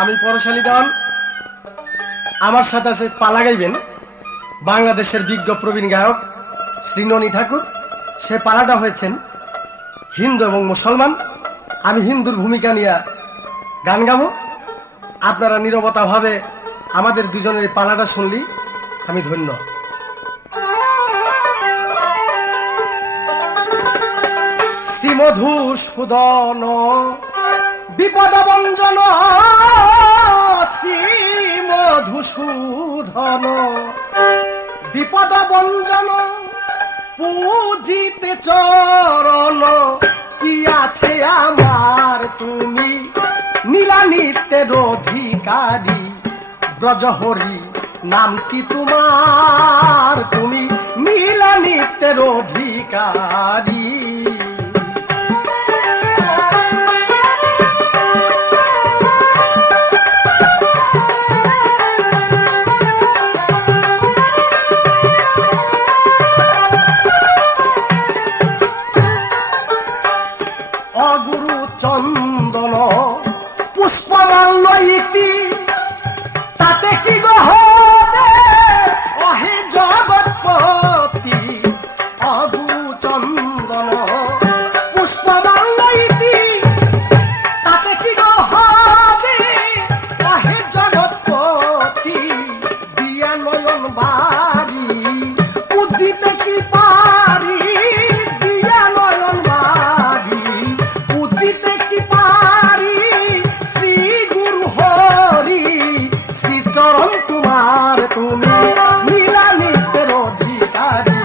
আমি পরশালী দেওয়ান। আমার সাথে আছে পালা গাইবেন বাংলাদেশের বিজ্ঞ প্রবীণ গায়ক শ্রী ননী ঠাকুর। সে পালাটা হয়েছেন হিন্দু এবং মুসলমান। আমি হিন্দুর ভূমিকা নিয়ে গান গাবো। আপনারা নীরবতা ভাবে আমাদের দুজনের এই পালাটা শুনলি আমি ধন্য। শ্রী মধুসূদন বিপদ বঞ্জন, শ্রী মধুসূদন বিপদ বঞ্জন, পূজিতে চরণ কি আছে আমার, তুমি নীলা নিত্যের অধিকারী, ব্রজহরি নামটি তোমার, তুমি নীলা নিত্যের অধিকারী। চন্দন পুষ্পমাল্য ইতি তাতে কি গো হবে অহে জগৎপতি, অগুরু চন্দন পুষ্পমাল্য ইতি তাতে কি গো হবে অহে জগৎপতি, দিয়া নয়ন বাড়ি বুঝিতে কি পারি, দিয়া নয়ন বাড়ি বুঝিতে কি পারি, শ্রী গুরু হরি শ্রী চরণ তোমার, তুমি নীলা নিত্যের অধিকারী।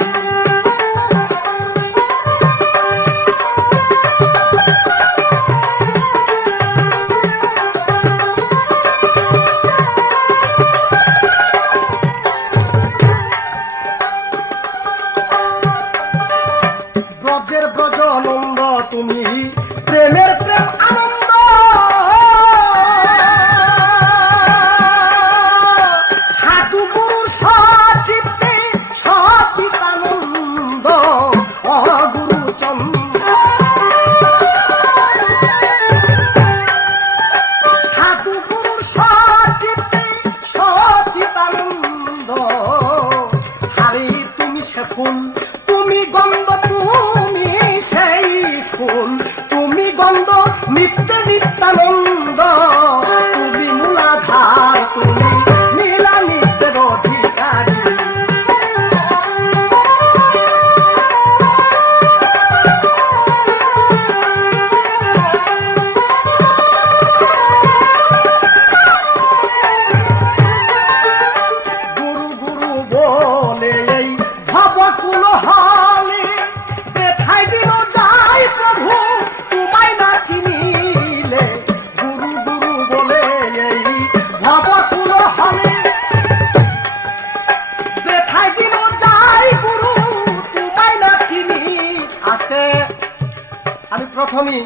ব্রজের ব্রজ আনন্দ, তুমি প্রেমের প্রেম আনন্দ, সাধু গুরুর সচিতে সচিতানন্দ, অগুরু চন্দ্র সাধু গুরুর সচিতে সচিতানন্দ, হারে তুমি সে ফুল, তুমি গন্ধ, তুমি সেই ফুল, তুমি গন্ধ নিত্য নিত্যানন্দ, তুমি মূলাধার, তুমি নীলা নিত্যের অধিকারী। গুরু গুরু বলে এই ভবকুল হলে বেথায় দিন যায় প্রভু তোমায় না চিনিলে, গুরু গুরু বলে এই ভবকুল হলে বেথায় দিন যায় গুরু তোমায় না চিনি। আজকে আমি প্রথমেই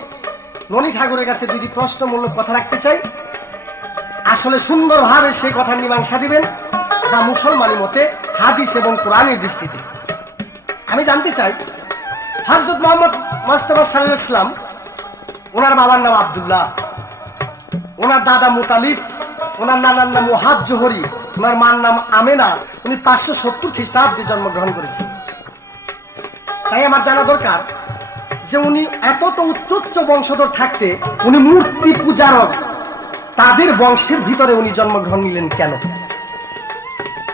ননী ঠাকুরের কাছে দুটি প্রশ্নমূলক কথা রাখতে চাই। আসলে সুন্দরভাবে সেই কথার মীমাংসা দিবেন যা মুসলমানি মতে হাদিস এবং কোরআনের দৃষ্টিতে। আমি জানতে চাই হযরত মুহাম্মদ মুস্তাফা সাল্লাল্লাহু আলাইহি ওয়াসাল্লাম, ওনার বাবার নাম আব্দুল্লাহ, ওনার দাদা মুতালিফ, ওনার নানার নাম ওহাব জোহরি, ওনার মার নাম আমেনা। উনি 570 খ্রিস্টাব্দে জন্মগ্রহণ করেছেন। তাই আমার জানা দরকার যে উনি এত তো উচ্চ বংশধর থাকতে উনি মূর্তি পূজারক, তাদের বংশের ভিতরে উনি জন্মগ্রহণ নিলেন কেন?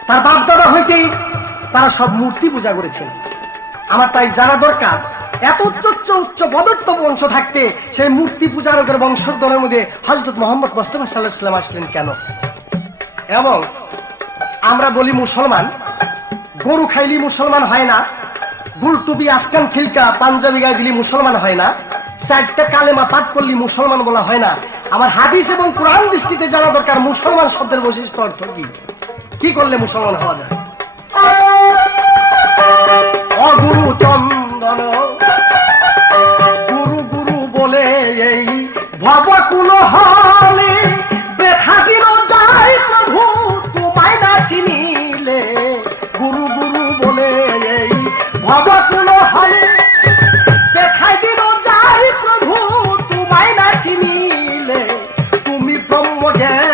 তার বাপদাদা হইতেই তারা সব মূর্তি পূজা করেছেন। আমার তাই জানা দরকার এত উচ্চ পদার্থ বংশ থাকতে সেই মূর্তি পূজারকের বংশধরের মধ্যে হযরত মুহাম্মদ মুস্তাফা সাল্লাল্লাহু আলাইহি ওয়াসাল্লাম আসলেন কেন? এবং আমরা বলি মুসলমান, গরু খাইলি মুসলমান হয় না, গুল টুপি আসকান খিলকা পাঞ্জাবি গায়ে দিলি মুসলমান হয় না, 4টা কালেমা পাঠ করলি মুসলমান বলা হয় না। আমার হাদিস এবং কোরআন দৃষ্টিতে জানা দরকার মুসলমান শব্দের বৈশিষ্ট্য অর্থ কি, কি করলে মুসলমান হওয়া যায়। অগুরু চন্দন গুরু গুরু বলে এই ভবকুল হলে বেথা দিন যায় প্রভু তোমায় না চিনিলে, গুরু গুরু বলে এই ভবকুল হলে বেথা দিন যায় প্রভু তোমায় না চিনিলে, তুমি ব্রহ্ম জ্ঞান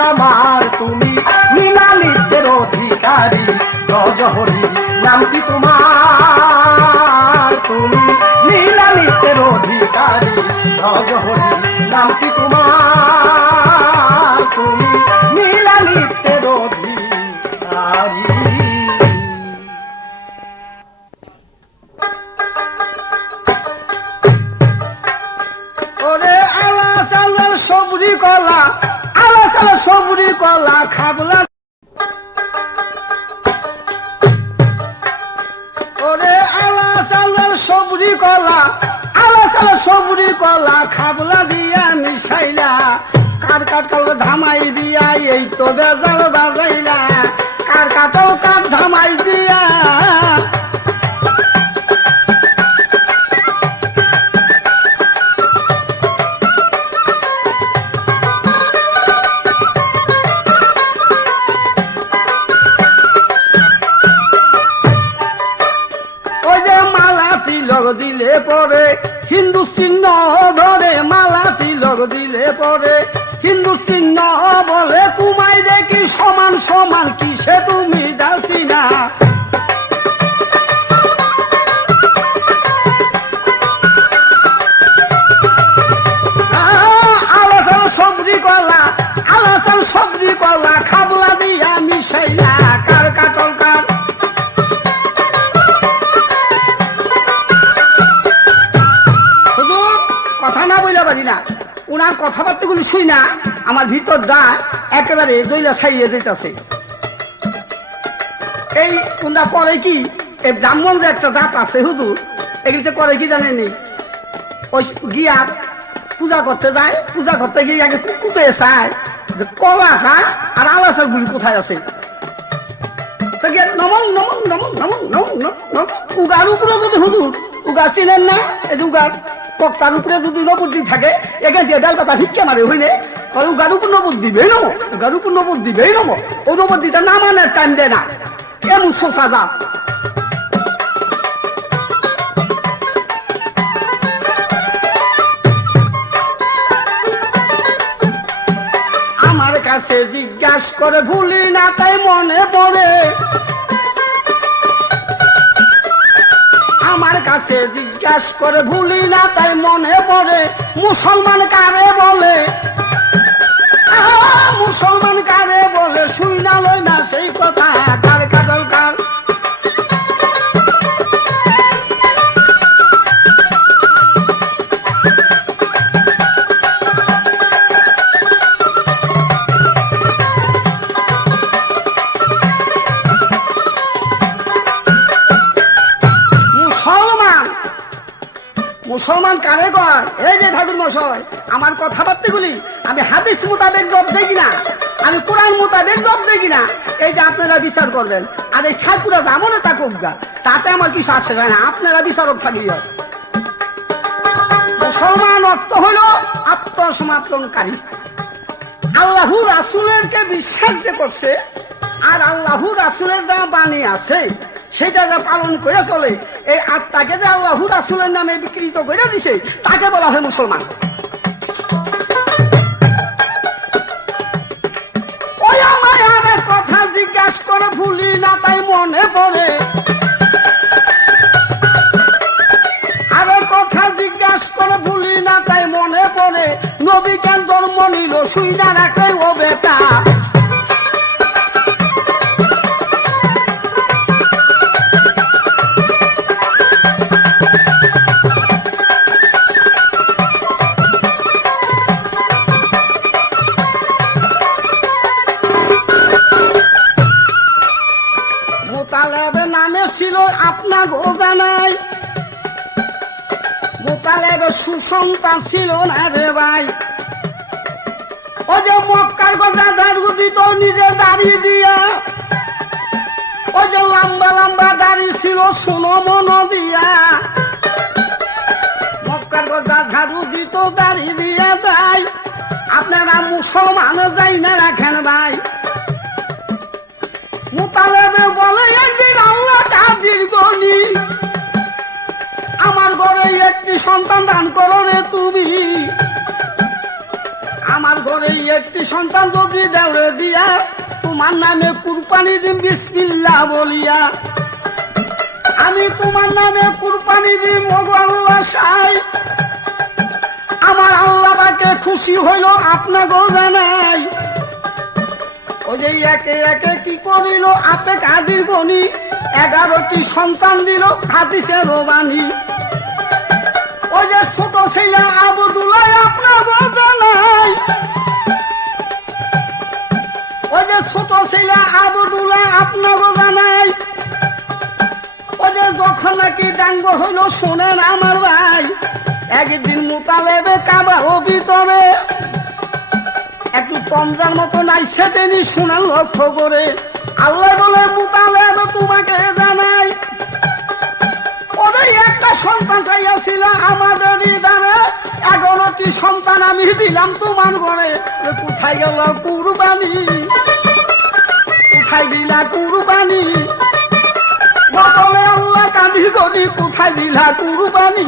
আমার তুমি নীলালিপ্তের অধিকারী রজহরি নামটি তোমার তুমি নীলালিপ্তের অধিকারী রজহরি নামটি তোমার তুমি নীলালিপ্তের অধিকারী। ওরে আলা চালের সবরি কলা আলা চালের সবরি কলা খাবলা ওরে আলা চালের সবরি কলা আলা চালের সবরি কলা খাবলা দিয়া মিশাইলা কার কাটল ধামাই দিয়া এই তো বেজাল বাজাইলা কার কাটল কার ধামাই দিয়া দিলে পরে হিন্দু চিহ্ন ধরে মালা তিলক দিলে পরে হিন্দু চিহ্ন বলে তোমায় দেখি সমান সমান কিসে তুমি যাচ্ছি না আলাসাল সবজি কলা আলাসাল সবজি কলা খাবলা দিয়া মিশাইলা কার কাটল কার কথা না বইলা পারি না উনার কথাবার্তাগুলি শুই না আমার ভিতর দা একেবারে জইলা ছাইয়ে যেতেছে। এই উনারা করে কি এই ব্রাহ্মণ যে একটা জাত আছে হুজুর এগুলি করে কি জানেনি ওই গিয়া পূজা করতে যায় পূজা করতে গিয়ে আগে কুকুতে চায় যে কলাটা আর আলাসার গুলি কোথায় আছে নমন নমন নমন নমন নমন নমন উগার উপরে যদি হুজুর উগার চিনেন না এই যে উগার তার উপরে যদি নবুদ্ধি থাকে এখান দিয়ে ডাল কথা ভিক্ষা মারে হইলে উগার উপর নবদ দিবেই নম উগার উপর নবদ দিবেই নম ও নবদ্দিটা না মানে টাইম দেয় না এমন সোসা যা আমার কাছে জিজ্ঞাসা করে ভুলি না তাই মনে পড়ে আমার কাছে জিজ্ঞাসা করে ভুলি না তাই মনে পড়ে মুসলমান কারে বলে মুসলমান কারে বলে শুই না লই না সেই কথা কার কাটল কার মুসলমান কারে কর এই যে ঠাকুর মশাই আমার কথাবার্তাগুলি আমি হাদিস মোতাবেক জব দেই কিনা আমি কোরআন মোতাবেক জব দেই কিনা এই যে আপনারা বিচার করবেন আর এই ঠাকুরা যেমন থাকুক গা তাতে আমার কিছু আসে যায় না আপনারা বিচারক থাকি মুসলমান অর্থ হইল আত্মসমর্পণকারী আল্লাহু রাসূলের কে বিশ্বাস যে করছে আর আল্লাহু রাসূলের যা বাণী আছে সেটা যা পালন করে চলে এই আত্মাকে যে আল্লাহু রাসূলের নামে বিকৃত করে দিছে তাকে বলা হয় মুসলমান। ওই আমায় আরেক কথা জিজ্ঞাসা করে ভুলি না তাই মনে পড়ে আরেক কথা জিজ্ঞাসা করে ভুলি না তাই মনে পড়ে নবী কেন জন্ম নিল শুই না রাখে ও বেটা ছিল আপনার জানাই মোতালেবের সুসন্তান ছিল না রে ভাই ও যে মক্কার কথা দাঁড়ু দিত নিজে দাঁড়িয়ে দিয়া ও যে লম্বা লম্বা দাড়ি ছিল শোনো মন দিয়া মক্কার কথা ঝাড়ু দিত দাঁড়িয়ে দিয়া ভাই আপনারা মুসলমান যাই না রাখেন ভাই মোতালেবে বলে একদিন আল্লাহ কাদির গনি আমার ঘরে একটি সন্তান দান করো রে তুমি আমার ঘরে একটি সন্তান যদি দেওরে দিয়া তোমার নামে কুরবানি দিম বিসমিল্লাহ বলিয়া, আমি তোমার নামে কুরবানি দিম ওগো আল্লাহ সাই। আমার আল্লাহ পাকে খুশি হইল আপনাকেও জানাই। ওই যে একে একে কি করিল আপে কাদির গনি, 11টি সন্তান দিল হাদিসের বাণী। ওই যে ছোট ছেলে আবদুল্লাহ আপনাকেও জানাই, ওই যে ছোট ছেলে আবদুল্লাহ আপনাকেও জানাই। ওই যে যখন নাকি ডাঙ্গ হইল শোনেন আমার ভাই, একদিন মুতালেবে কাবার ভিতরে একটু তন্দ্রার মতো নাই সেদিনই শোনান লক্ষ্য করে। আল্লাহ বলে মুতালেব তোমাকে জানাই, ওদের একটা সন্তান চাইয়াছিল আমাদেরই দ্বারা, 11টি সন্তান আমি দিলাম তোমার ঘরে। কোথায় গেল কুরবানি, কোথায় দিলা কুরবানি? বলে আল্লাহ কাঁদি গনি, কোথায় দিলা কুরবানি?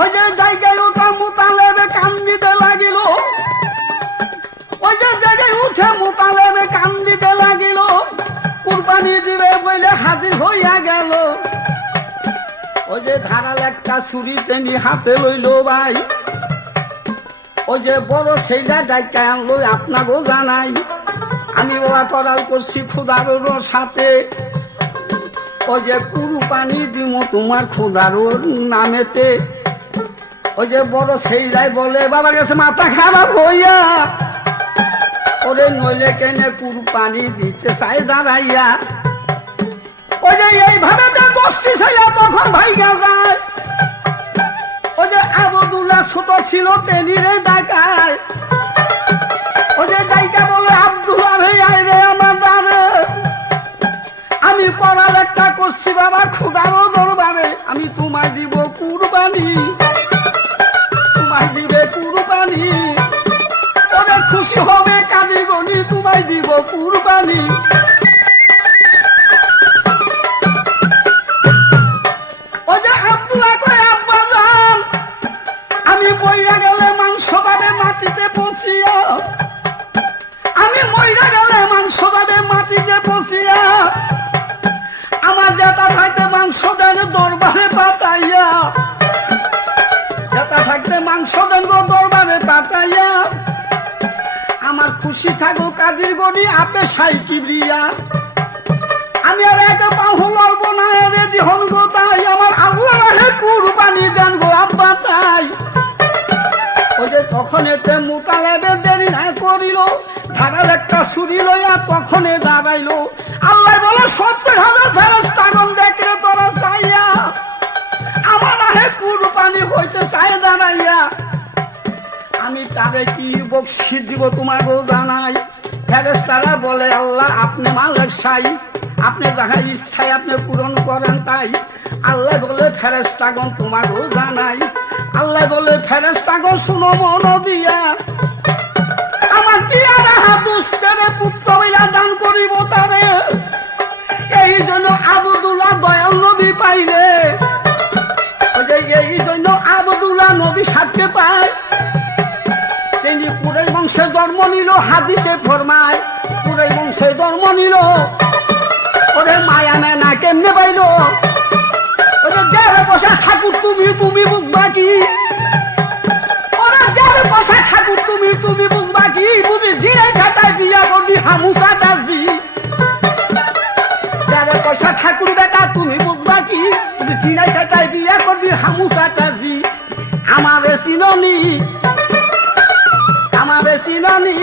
ওই যে জায়গায় ওটা মুতালেবে কান্দিতে লাগিল, ওই যে জায়গায় উঠে মুতালেবে কান্দিতে লাগিল। কুরবানি দিবে বলে হাজির হইয়া গেল। ওই যে ধারাল একটা ছুরি টেনে হাতে লইল ভাই, ওই যে বড় ছেলে ডাইকা আনলো আপনাকেও জানাই। আমি ওরা করাল করছি খুদারোর সাথে, ওই যে কুরবানি দিব তোমার খুদারোর নামেতে। ওই যে বড় ছেলে বলে বাবার কাছে মাথা খারাপ হইয়া, ওরে নইলে কেনে কুরবানি দিতে চাই দাঁড়াইয়া। ওই যে এইভাবে 10টি ছেলে তখন ভাইগা যায়। ওই যে আবদুল্লাহ ছোট ছিল তেনিরে ডাকায়, ওই যে ডাইকা বলে আব্দুল্লাহ ভাই রে আমার দাঁড়ে, আমি করার একটা করছি বাবা খুদারও দরবারে, আমি তোমায় দিব কুরবানি, তোমায় দিবে কুরবানি। ওরে খুশি হবে কাঁদি গনি, তোমায় দিব কুরবানি। ওই যে আব্দুল্লাহ কয় আব্বা জান, আমি মইরা গেলে মাংস পাবে মাটিতে বসিয়া, আমি মইরা গেলে মাংস পাবে মাটিতে বসিয়া। আমার জেতা থাকতে মাংস দেন দরবারে পাঠাইয়া, জেতা থাকতে মাংস দেন গো দরবারে পাঠাইয়া। আমার খুশি থাকো কাদির গনি আপে সাই কিবরিয়া, আমি আর একে বাহু লড়বো না রেডি হন গো তাই। আমার আল্লাহ রাহে কুরবানি দেন গো আব্বা তাই। ওই যে তখন এতে মুতালেবে দেরি না করিল, ধারাল একটা ছুরি লইয়া তখনে দাঁড়াইল। আল্লাহ বলে 70,000 ফেরেশতাগণ দেখলে তোরা চাইয়া, আমার রাহে কুরবানি হইতে চাই দাঁড়াইয়া। আমি তারে কি বকশিশ দিব তোমাকেও জানাই। ফেরেশতারা বলে আল্লাহ আপনি মালিক সাই, আপনি যাহা ইচ্ছায় আপনি পূরণ করেন তাই। আল্লাহ বলে ফেরেশতাগণ তোমাকেও জানাই। আল্লাহ বলে ফেরেশতাগণ শুনো মন দিয়া, আমার পিয়ারা দুষ্টের পুত্র হইয়া দান করিব তারে। এই জন্য আবদুল্লাহ দয়াল নবী পাইলে, ওই যে এই জন্য আবদুল্লাহ নবী সাথে পায়। তিনি কুরাই বংশে জন্ম নিল, হাদিসে ফরমায় কুরাই বংশে জন্ম নিল। ওরে মায়া না কেমনে পাইল? ওরে দেড়ে পয়সা ঠাকুর তুমি তুমি বুঝবা কি? ওরে দেড়ে পয়সা ঠাকুর তুমি তুমি বুঝবা কি? বুঝি জিরে ছাটাই বিয়া করবি হামুসা দাজি। দেড়ে পয়সা ঠাকুর বেটা তুমি বুঝবা কি? বুঝি জিরে ছাটাই বিয়া করবি হামুসা দাজি। আমারে চিননি, আমারে চিননি,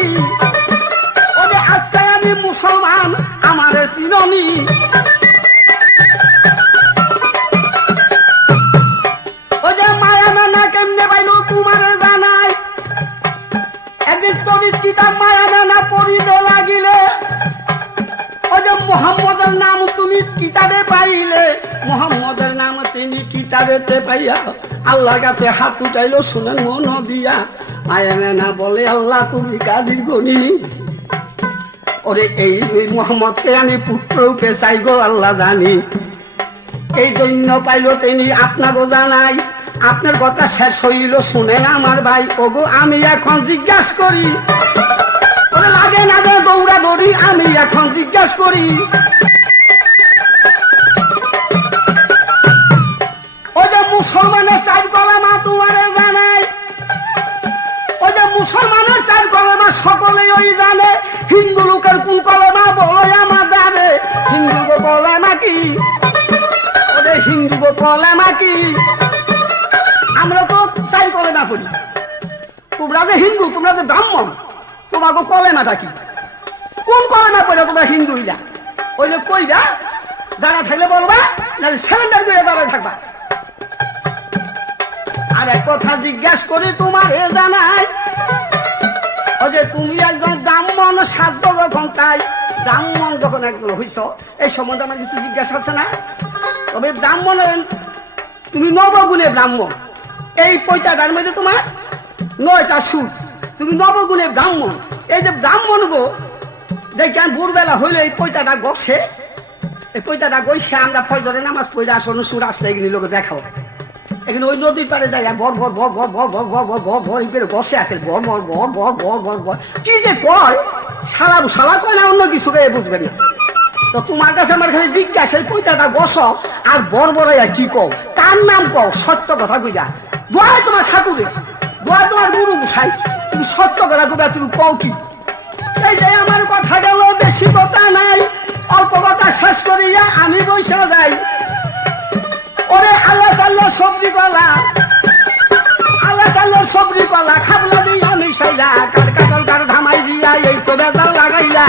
ওরে আজকে আমি মুসলমান, আমারে চিননি। ওই যে মায়া মেনা কেমনে পাইল তোমারে জানাই। একদিন তবিদ কিতাব মায়া মেনা পড়িতে লাগিলে, ওই যে মোহাম্মদের নাম তুমি কিতাবে পাইলে, মোহাম্মদের নাম তিনি কিতাবেতে পাইয়া আল্লাহর কাছে হাত উঠাইল শুনেন মন দিয়া। মায়া মেনা বলে আল্লাহ তুমি কাদির গনি, ওরে এই মোহাম্মদকে আমি পুত্র রূপে চাই গো আল্লাহ জানি। এই জন্য পাইল তিনি আপনাকেও জানাই। আপনার কথা শেষ হইল শুনেন আমার ভাই। ওগো আমি এখন জিজ্ঞাসা করি, ওরে লাগে না রে দৌড়া দৌড়ি, আমি এখন জিজ্ঞাসা করি ওই যে মুসলমানের চার কলেমা তোমারে জানাই, ওই যে মুসলমানের চার কলেমা সকলেই ওই জানে, হিন্দু লোকের কোন কলেমা বলো আমার জানে। হিন্দু গো কলেমা কি, ওরে হিন্দু গো কলেমা কি? আমরা তো চার কলেমা করি, তোমরা যে হিন্দু, তোমরা যে ব্রাহ্মণ, তোমাকে কলেমাটা কি? কোন কলেমা পড়ে তোমরা হিন্দু হইলা? ওই যে কইবা, যারা থাকলে বলবা, নাহলে সিলিন্ডার করে দাঁড়ায় থাকবা। আর এক কথা জিজ্ঞাসা করি তোমার এ জানাই, ওই যে তুমি একজন ব্রাহ্মণ সাধ্য যখন, তাই ব্রাহ্মণ যখন একজন হইছ, এই সম্বন্ধে আমার কিছু জিজ্ঞাসা আছে না? তবে ব্রাহ্মণের তুমি নবগুণে ব্রাহ্মণ, এই পৈতাটার মধ্যে তোমার 9টা সুর, তুমি নবগুণে ব্রাহ্মণ। এই যে ব্রাহ্মণ গো, দেখেন ভোরবেলা হইলে এই পৈতাটা গছে, এই পৈতাটা গইছে আমরা ফজরের নামাজ পড়ে আসলে সুর আসলে এগুলি লোক দেখাও। এখানে ওই নদীর পাড়ে যাই ভর ভর ভর ভর ভর ভর ভর ভর ভর ভর করে বসে আছে, ভর ভর ভর ভর ভর ভর ভর কি যে কয়, সারা সারা কয় না অন্য কিছু কে বুঝবেন না। তো তোমার কাছে আমার খালি জিজ্ঞাসা, এই পৈতাটা বস আর বর বড়াইয়া কি কও, কার নাম কও, সত্য কথা কইয়া দোয়াই তোমার ঠাকুরে, দোয়াই তোমার গুরু গোসাই, তুমি সত্য কথা কইবা, তুমি কও কি? এই যে আমার কথা গেল, বেশি কথা নাই, অল্প কথা শেষ করিয়া আমি বসে যাই। ওরে আল্লাহ তাল্লাহ সবজি কলা, আল্লাহ তাল্লাহ সবজি কলা, খাবলা দিয়া মিশাইলা, কার কাটল কার ধামাই দিয়া এই তো বেজাল লাগাইলা।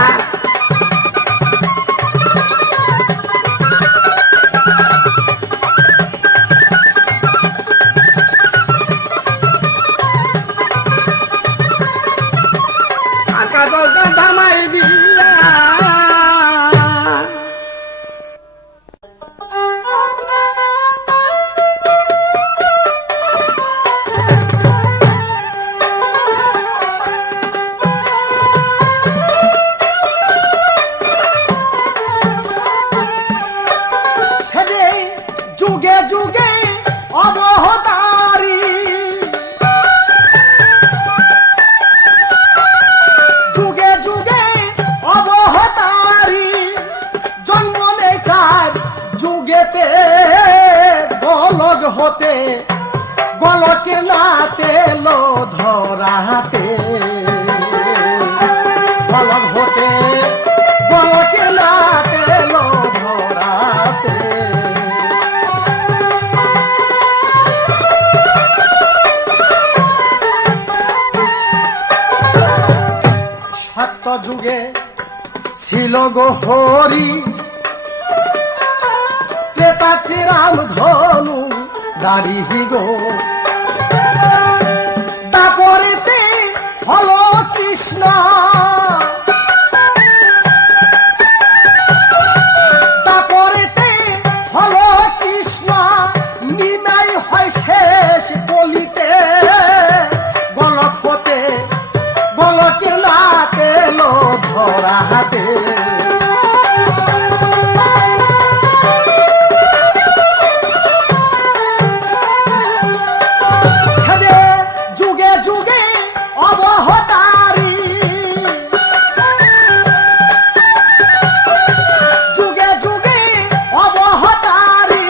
যুগে যুগে অবহতারি, যুগে যুগে অবহতারি, জন্ম নেচার যুগেতে গলগ হতে, গলকে না তেলো ধরাতে, গলগ হতে গলকে না তেলো ধরাতে। সত্য যুগে ছিল গো হরি, ত্রেতাতে রাম ধনু গাড়ি গো, তারপরেতে হলো কৃষ্ণ, তারপরেতে হলো কৃষ্ণ, নিমাই হয় শেষ বলিতে, গলক হতে গলকে না তেলো ধরাতে। যুগে যুগে অবহতারি, যুগে যুগে অবহতারি,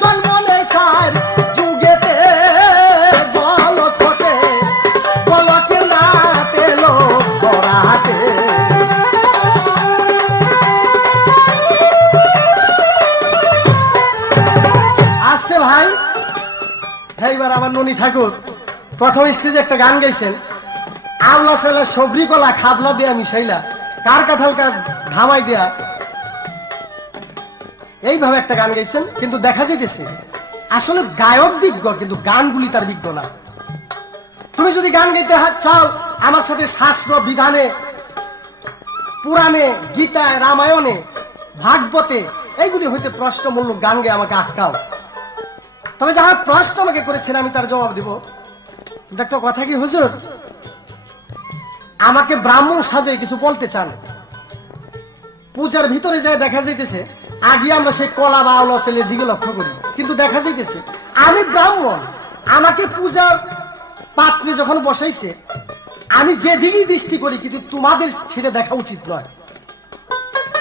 জন্ম নেচার যুগেতে গলক হতে, গলকে না তেলো ধরাতে। আসতে ভাই, এইবার আমার ননী ঠাকুর প্রথম স্টেজে একটা গান গাইছেন, আওলা সালা সবরি কলা খাবলা দেয়া মিশাইলা, কার কাঁঠাল কার ধামাই দেয়া, এইভাবে একটা গান গাইছেন। কিন্তু দেখা যাইতেছে আসলে গায়ক বিজ্ঞ, কিন্তু গানগুলি তার বিজ্ঞ না। তুমি যদি গান গাইতে চাও আমার সাথে শাস্ত্র বিধানে, পুরাণে, গীতায়, রামায়ণে, ভাগবতে, এইগুলি হইতে প্রশ্নমূলক গান গেয়ে আমাকে আটকাও। তবে যারা প্রশ্ন আমাকে করেছেন আমি তার জবাব দিব। একটা কথা কি হুজুর, আমাকে ব্রাহ্মণ সাজে কিছু বলতে চান, পূজার ভিতরে যায় দেখা যাইতেছে আগে আমরা সেই কলা বা আওলা ছেলের দিকে লক্ষ্য করি, কিন্তু দেখা যাইতেছে আমি ব্রাহ্মণ, আমাকে পূজার পাত্রে যখন বসাইছে আমি যেদিকেই দৃষ্টি করি, কিন্তু তোমাদের ছেড়ে দেখা উচিত নয়।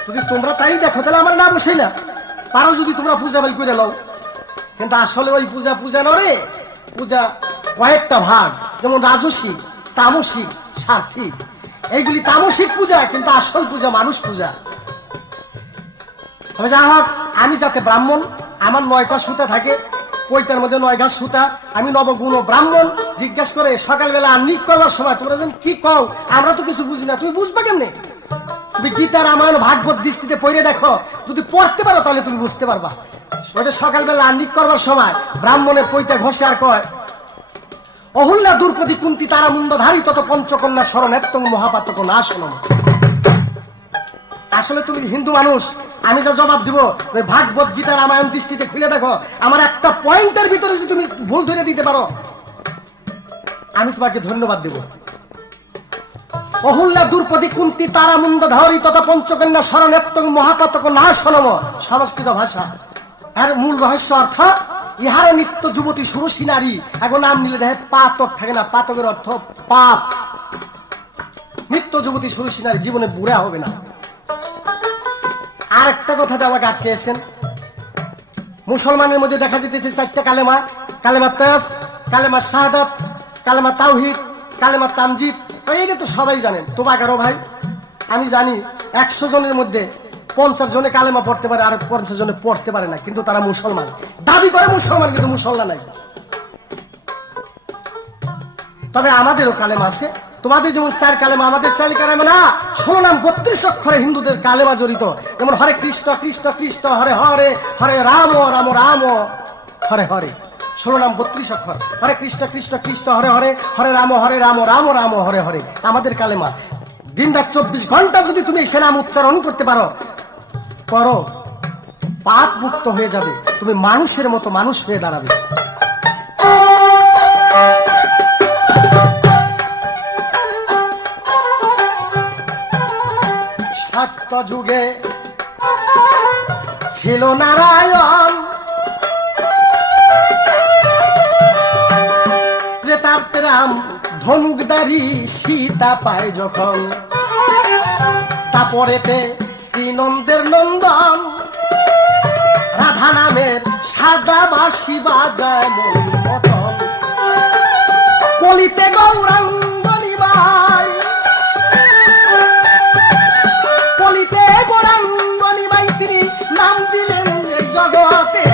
যদি তোমরা তাই দেখো তাহলে আমার না বসাই না, পারো যদি তোমরা পূজা বাই করে লও। কিন্তু আসলে ওই পূজা পূজা নরে, পূজা কয়েকটা ভাগ, যেমন রাজসিক, তামসিক, সার্থিক। এইগুলি তামসিক পূজা, কিন্তু আসল পূজা মানুষ পূজা। তবে যা হোক, আমি যাতে ব্রাহ্মণ, আমার 9টা সুতা থাকে, পৈতার মধ্যে 9 ঘাস সুতা, আমি নবগুণ ব্রাহ্মণ। জিজ্ঞাসা করে সকালবেলা নিক করবার সময় তোমরা যেন কি কও, আমরা তো কিছু বুঝি না, তুমি বুঝবা কেমনে? তুমি গীতা রামায়ণ ভাগবত দৃষ্টিতে পড়ে দেখো, যদি পড়তে পারো তাহলে তুমি বুঝতে পারবা। ওটা সকালবেলা নিক করবার সময় ব্রাহ্মণের পৈতা ঘষে আর কয়, অহুল্লা দ্রৌপদী কুন্তি তারা মুন্ডধারী তত পঞ্চকন্যা শরণেত্তং মহাপাতক না শোনো। আসলে তুমি হিন্দু মানুষ, আমি যা জবাব দিব ওই ভাগবত গীতা রামায়ণ দৃষ্টিতে খুলে দেখো, আমার একটা পয়েন্টের ভিতরে যদি তুমি ভুল ধরে দিতে পারো আমি তোমাকে ধন্যবাদ দেব। অহুল্লা দ্রৌপদী কুন্তি তারা মুন্ডধারী তথা পঞ্চকন্যা শরণেত্তং মহাপাতক না শোনম, সংস্কৃত ভাষা। এর মূল রহস্য অর্থ, ইহার নিত্য যুবতী সুরসী নারী। এখন নাম নিলে দেখে পাতক থাকে না, পাতকের অর্থ পাপ। নিত্য যুবতী সুরসী নারী জীবনে বুড়া হবে না। আর একটা কথাতে আমাকে আটকেছেন, মুসলমানের মধ্যে দেখা যেতেছে 4টা কালেমা, কালেমা তফ, কালেমা শাহাদাত, কালেমা তাওহীদ, কালেমা তামজিদ। এইটা তো সবাই জানেন। তোমা কারো ভাই, আমি জানি 100 জনের মধ্যে 50 জনে কালেমা পড়তে পারে, আর 50 জনে পড়তে পারে না, কিন্তু তারা মুসলমান দাবি করে মুসলমান, কিন্তু মুসলমান নাই। তবে আমাদেরও কালেমা আছে, তোমাদের যেমন 4 কালেমা, আমাদের 4 কালেমা না। 16 নাম 32 অক্ষরে হিন্দুদের কালেমা জড়িত। যেমন হরে কৃষ্ণ কৃষ্ণ কৃষ্ণ হরে হরে, হরে রাম রাম রাম হরে হরে। 16 নাম 32 অক্ষর। হরে কৃষ্ণ কৃষ্ণ কৃষ্ণ হরে হরে, হরে রাম রাম রাম হরে হরে আমাদের কালেমা। দিন রাত 24 ঘন্টা যদি তুমি সে নাম উচ্চারণ করতে পারো, পাপ মুক্ত হয়ে যাবে, তুমি মানুষের মতো মানুষ হয়ে দাঁড়াবে। সত্য যুগে ছিল নারায়ণ, ত্রেতার্থে রাম ধনুকধারী সীতা পায় যখন, তারপরেতে শ্রীনন্দের নন্দন, রাধা নামের সাদা বাঁশি বাজায় মন মতন, কলিতে গৌরাঙ্গ নিবাই, কলিতে গৌরাঙ্গ নিবাই তিনি নাম দিলেন এই জগতে,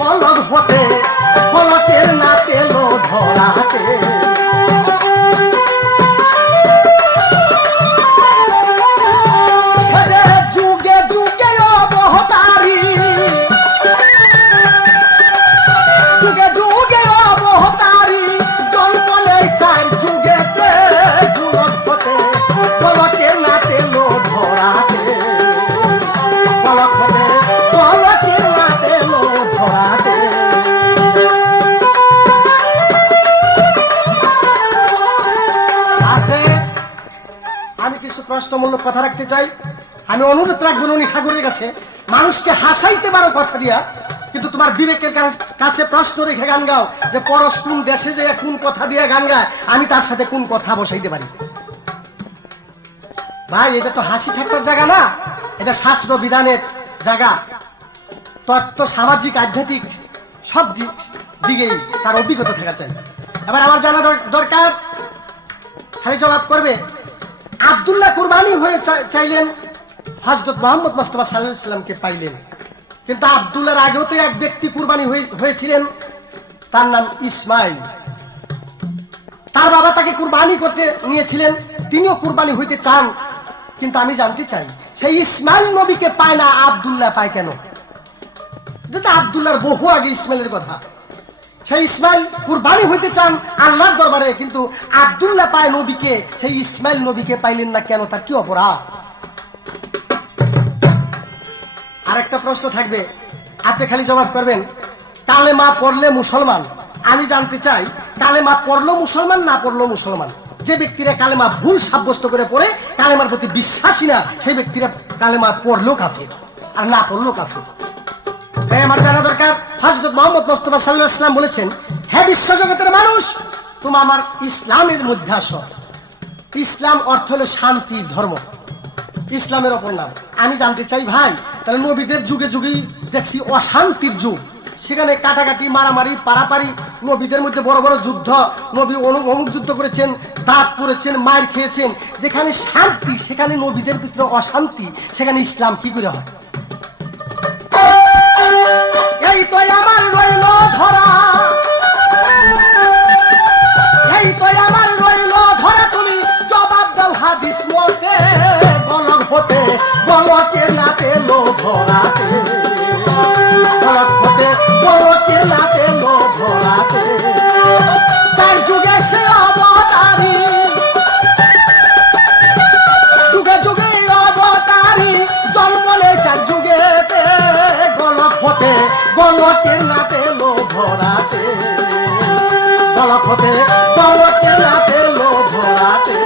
বলদ হতে বলদের না তেল ধরাতে। যুগে যুগে অবতারী, যুগে যুগে অবতারী, জন্ম নেই 4 যুগেতে, বলদ হতে বলদের না তেল ধরাতে, বলদ হতে বলদের না তেল ধরাতে। আমি কিছু প্রশ্নমূলক কথা রাখতে চাই। আমি অনুরোধ রাখবো ননী ঠাকুরের কাছে, মানুষকে হাসাইতে পারো কথা দিয়া, কিন্তু তোমার বিবেকের কাছে প্রশ্ন রেখে গান গাও যে পরশ কোন দেশে যে কোন কথা দিয়ে গান গায়, আমি তার সাথে কোন কথা বসাইতে পারি। ভাই, এটা তো হাসি ঠাট্টার জায়গা না, এটা শাস্ত্র বিধানের জায়গা। তত্ত্ব, সামাজিক, আধ্যাত্মিক সব দিকেই তার অভিজ্ঞতা থাকা চাই। এবার আমার জানা দরকার, খালি জবাব করবে। আব্দুল্লাহ কুরবানি হয়ে চাইলেন, হযরত মুহাম্মদ মুস্তাফা সাল্লাল্লাহু আলাইহি সাল্লামকে পাইলেন, কিন্তু আব্দুল্লাহর আগেও তো এক ব্যক্তি কুরবানি হয়েছিলেন, তার নাম ইসমাইল। তার বাবা তাকে কুরবানি করতে নিয়েছিলেন, তিনিও কুরবানি হইতে চান, কিন্তু আমি জানতে চাই সেই ইসমাইল নবীকে পায় না, আব্দুল্লাহ পায় কেন? যেটা আব্দুল্লাহর বহু আগে ইসমাইলের কথা। সেই ইসমাইল কুরবানি হইতে চান আল্লাহর দরবারে, কিন্তু আব্দুল্লাহ পায় নবীকে, সেই ইসমাইল নবীকে পাইলেন না কেন? তার কি অপরাধ? আরেকটা প্রশ্ন থাকবে, আপনি খালি জবাব করবেন কালেমা পড়লে মুসলমান। আমি জানতে চাই কালেমা পড়লো মুসলমান না পড়লো মুসলমান? যে ব্যক্তিরা কালেমা ভুল সাব্যস্ত করে পড়ে, কালেমার প্রতি বিশ্বাসী না, সেই ব্যক্তিরা কালেমা পড়লেও কাফের। আর না পড়লো কাফের। তাই আমার জানা দরকার, হযরত মুহাম্মদ মুস্তাফা সাল্লাল্লাহু আলাইহি ওয়াসাল্লাম বলেছেন, হে বিশ্বজগতের মানুষ, তোমরা আমার ইসলামের মধ্যে আসো। ইসলাম অর্থ হলো শান্তির ধর্ম, ইসলামের অপর নাম। আমি জানতে চাই ভাই, তাহলে নবীদের যুগে যুগেই দেখছি অশান্তির যুগ, সেখানে কাটাকাটি, মারামারি, পারাপারি, নবীদের মধ্যে বড় বড় যুদ্ধ, নবী অমুক যুদ্ধ করেছেন, দাঁত পড়েছেন, মার খেয়েছেন। যেখানে শান্তি সেখানে নবীদের ভিতরে অশান্তি, সেখানে ইসলাম কি করে হয়? এই তো আমার রইল ধরা, এই তো আমার রইল ধরা, তুমি জবাব দাও হাদিস মতে, গলক হতে গলকে না পেলো ধরাতে, গলক হতে গলকে না পেলো ধরাতে। চার যুগে সে অবতারী, যুগে যুগে অবতারী, জন্মলে চার যুগেতে, গলক হতে গলকে না পেলো ধরাতে, গলক হতে গলকে না পেলো ধরাতে।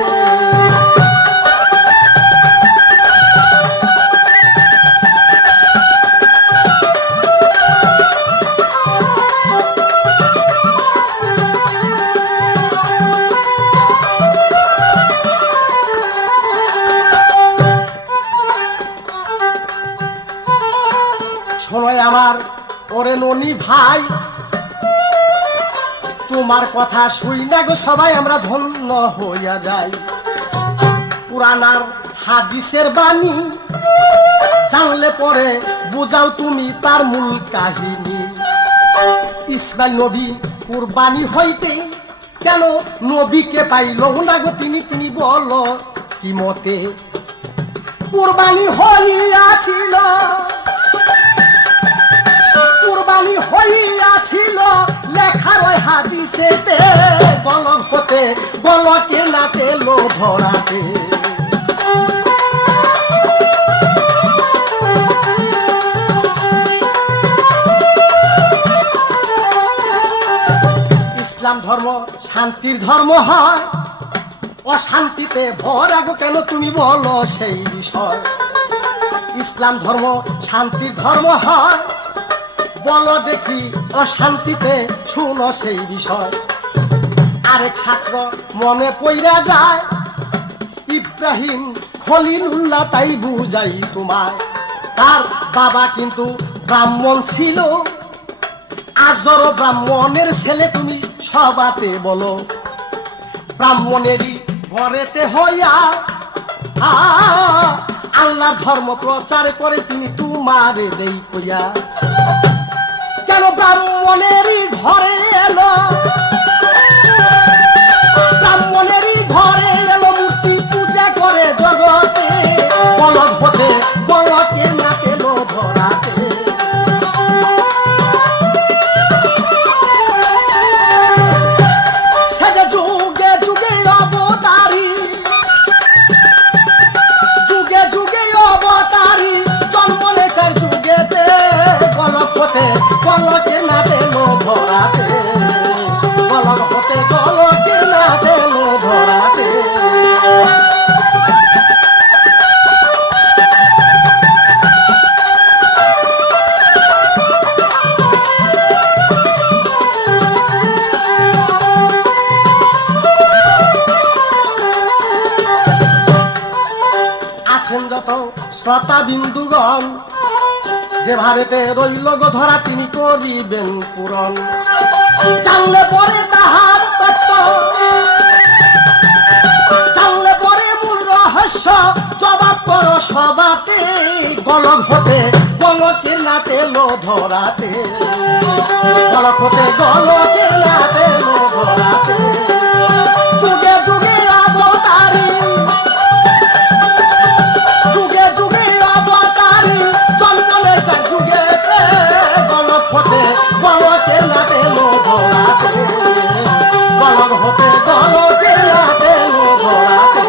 শোনোই আমার ওরে ননি ভাই, তোমার কথা শুই না গো সবাই আমরা ধন্য হইয়া যাই। পুরানার হাদিসের বাণী জানলে পরে বুঝাও তুমি তার মূল কাহিনী। ইসমাইল নবী কুরবানি হইতে কেন নবীকে পাইল না গো তিনি, তিনি বলো কি মতে? কুরবানি হইয়াছিল, কুরবানি হইয়াছিল লেখার ওই হাদিসেতে, গলক হতে গলকে না পেলো ধরাতে। ইসলাম ধর্ম শান্তির ধর্ম হয়, অশান্তিতে ভরা গো কেন তুমি বলো সেই বিষয়? ইসলাম ধর্ম শান্তির ধর্ম হয়, বলো দেখি অশান্তিতে শুনো সেই বিষয়। আরেক শাস্ত্র মনে পইরা যায়, ইব্রাহিম খলিলুল্লাহ তাই বুঝাই তোমায়। তার বাবা কিন্তু ব্রাহ্মণ ছিল, আজর ব্রাহ্মণের ছেলে, তুমি সবাতে বলো। ব্রাহ্মণেরই ঘরেতে হইয়া আল্লাহ ধর্ম প্রচার করে তিনি তোমারে দেই কইয়া। কেন ব্রাহ্মণেরই ঘরে এলো, ব্রাহ্মণেরই ঘরে এলো, মূর্তি পূজা করে জগতে, গলক হতে গলকে না পেলো ধরাতে। সে যে যুগে যুগে অবতারী, যুগে যুগে অবতারী, জন্ম নেছে যুগেতে, গলক হতে গলকে না পেলো ধরাতে, গলক হতে গলকে না পেলো ধরাতে। আসেন যত শ্রোতা বিন্দুগণ, যে ভাবেতে রইল গো ধরা তিনি করিবেন পূরণ। জানলে পরে তাহার তত্ত্ব, জানলে পরে মূল রহস্য, জবাব করো সবাতে, গলক হতে গলকে না পেলো ধরাতে, গলক হতে গলকে না পেলো ধরাতে। যুগে যুগে অবতারী, যুগে যুগে অবতারী, জন্ম নেছে যুগেতে, গলক হতে গলকে না পেলো ধরাতে, গলক হতে গলকে না পেলো ধরাতে।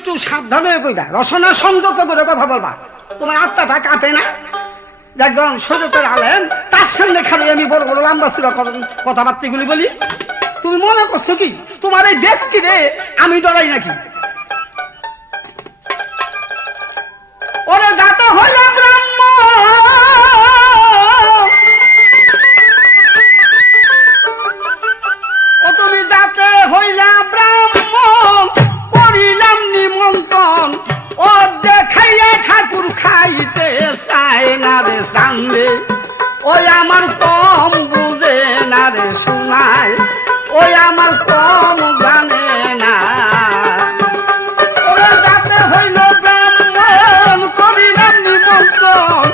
একটু সাবধানে কইবা, রসনা সংযত করে কথা বলবা। তোমার আত্মাটা কাঁপে না? একজন শরীয়তের আলেম, তার সামনে খালি আমি বড় বড় লম্বা চূড়া কথাবার্তাগুলি বলি। তুমি মনে করছো কি তোমার এই দেশ কি রে আমি ডরাই নাকি? ওরে যাতে হইলাম ব্রাহ্মণ, ও তুমি যাতে হইলা ব্রাহ্মণ, করিলাম নিমন্ত্রণ, ও দেখাইয়া ঠাকুর খাইতে চায় না রে জানলে, ওই আমার কম বুঝে না রে শোনায়, ওই আমার কম জানে না। ওরে যাতে হইল ব্রাহ্মণ, করিলাম নিমন্ত্রণ,